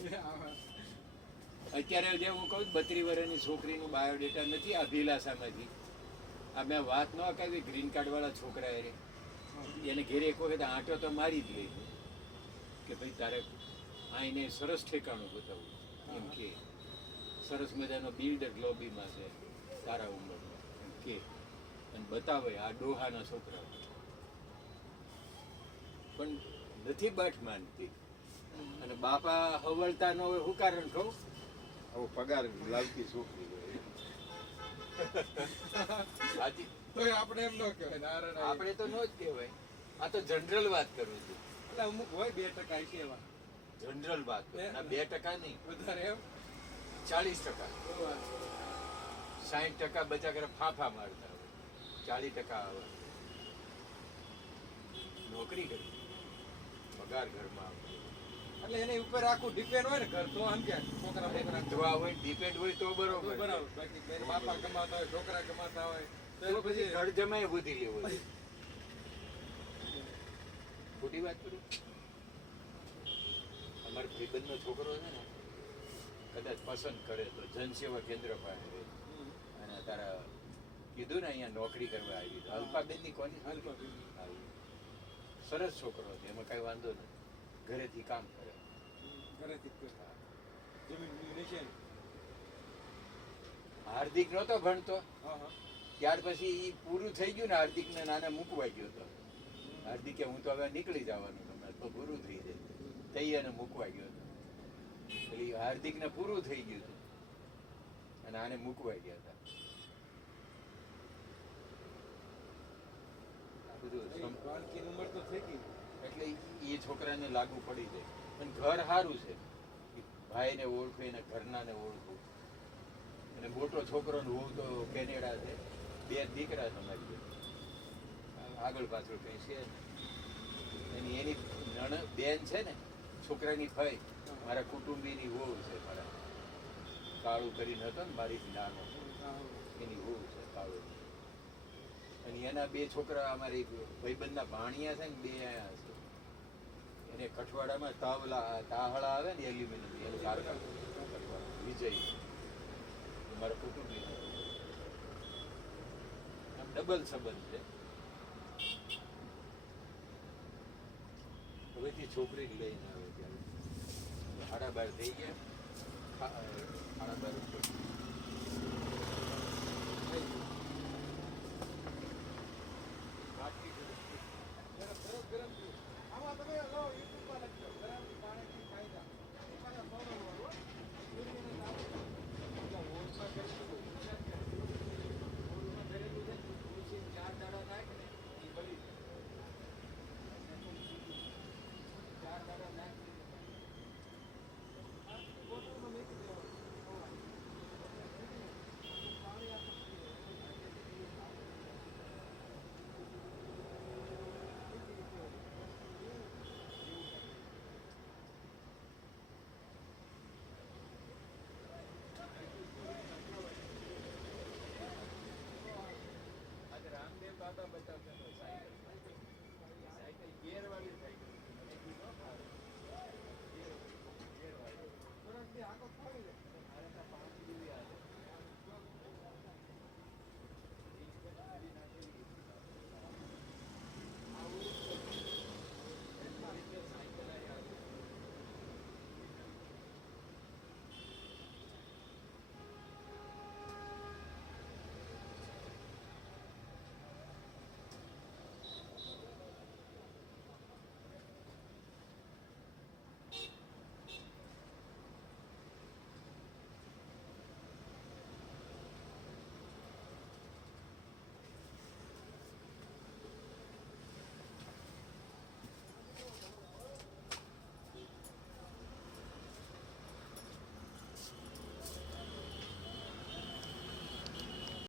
અત્યારે જે હું કહું 32 વર્ષની છોકરીનું બાયોડેટા નથી આ અભિલાષામાંથી. આ મેં વાત ન કરી ગ્રીન કાર્ડ વાળા છોકરા એને ઘેરે એક વખત આંટો તો મારી જ ગઈ કે ભાઈ તારે આઈને સરસ ઠેકાણું બતાવું એમ કે. સરસ મજાનો બિલ્ડર લોબીમાં છે તારા ઉંમરનો એમ કે, અને બતાવે આ ડોહાના છોકરાઓ. પણ નથી બાઠ માનતી અને બાપા હવળતા ન હોય શું કારણ કહું આવો પગાર લાવતી છોકરી હોય હાજી તોય આપણે એમ ન કહેવાય નારાયણ આપણે તો નો જ કહેવાય આ તો જનરલ વાત કરું છું એટલે અમુક હોય 2% છે એવા જનરલ વાત કરું. ના 2% નહીં વધારે એમ 40%. બહુ વાત. 60% બચાકરા ફાફા મારતા હોય 40% આવે નોકરી કરી પગાર ઘરમાં આવે એટલે એની ઉપર આખું ડિપેન્ડ હોય ને ઘર તો આમ કે છોકરા બોકરા જોવા હોય ડિપેન્ડ હોય તો બરોબર બરાબર બાકી બેન બાપા કમાતા હોય છોકરા કમાતા હોય તો તો પછી ઘર જમાય બુદ્ધિ લેવો છે. ખોટી વાત કરું અમારા ભાઈબંધનો છોકરો છે ને કદાચ પસંદ કરે તો જનસેવા કેન્દ્ર પાસે રહે અને તારા કીધું ને અહીંયા નોકરી કરવા આવી તો અલ્પાબેનની કોની આવી. સરસ છોકરો છે એમાં કઈ વાંધો નથી ઘરેથી કામ કરે ઘરેથી જ કરતા. જમીન નીચે હાર્દિક નહોતો ભણતો હા હા ત્યાર પછી ઈ પૂરું થઈ ગયું ને હાર્દિકને નાના મૂકવા ગયો હતો હાર્દિકે હું તો હવે નીકળી જવાનું તમે તો પૂરું થઈ જાય તઈ એને મૂકવા ગયો હતો એટલે ઈ હાર્દિકને પૂરું થઈ ગયું હતું અને આને મૂકવા ગયા હતા આ બધું સમ- બાળકીની ઉંમર તો થઈ ગઈ એટલે એ છોકરાને લાગુ પડી જાય પણ ઘર સારું છે ઈ ભાઈને ઓળખું એના ઘરનાને ઓળખું અને મોટો છોકરો ને વહુ તો કેનેડા છે 2 દીકરા તમારી જોડે. આગળ પાછળ કઈ છે નહીં. એની બેન છે ને છોકરાની ફઈ મારા કુટુંબીની વહુ છે મારા કાળું કરીને હતો ને મારી નાનો એની વહુ છે કાળું અને એના 2 છોકરા અમારી ભાઈબંધના ભાણિયા છે ને 2 આયા છે એને કઠવાડામાં તાહળા આવે ને એલ્યુમિનિયમ એનું કારખાનું કઠવાડા વિજય મારા કુટુંબી આમ ડબલ સંબંધ છે હવેથી છોકરી લઈને આવે ત્યારે 12:30 થઈ ગયા 12:30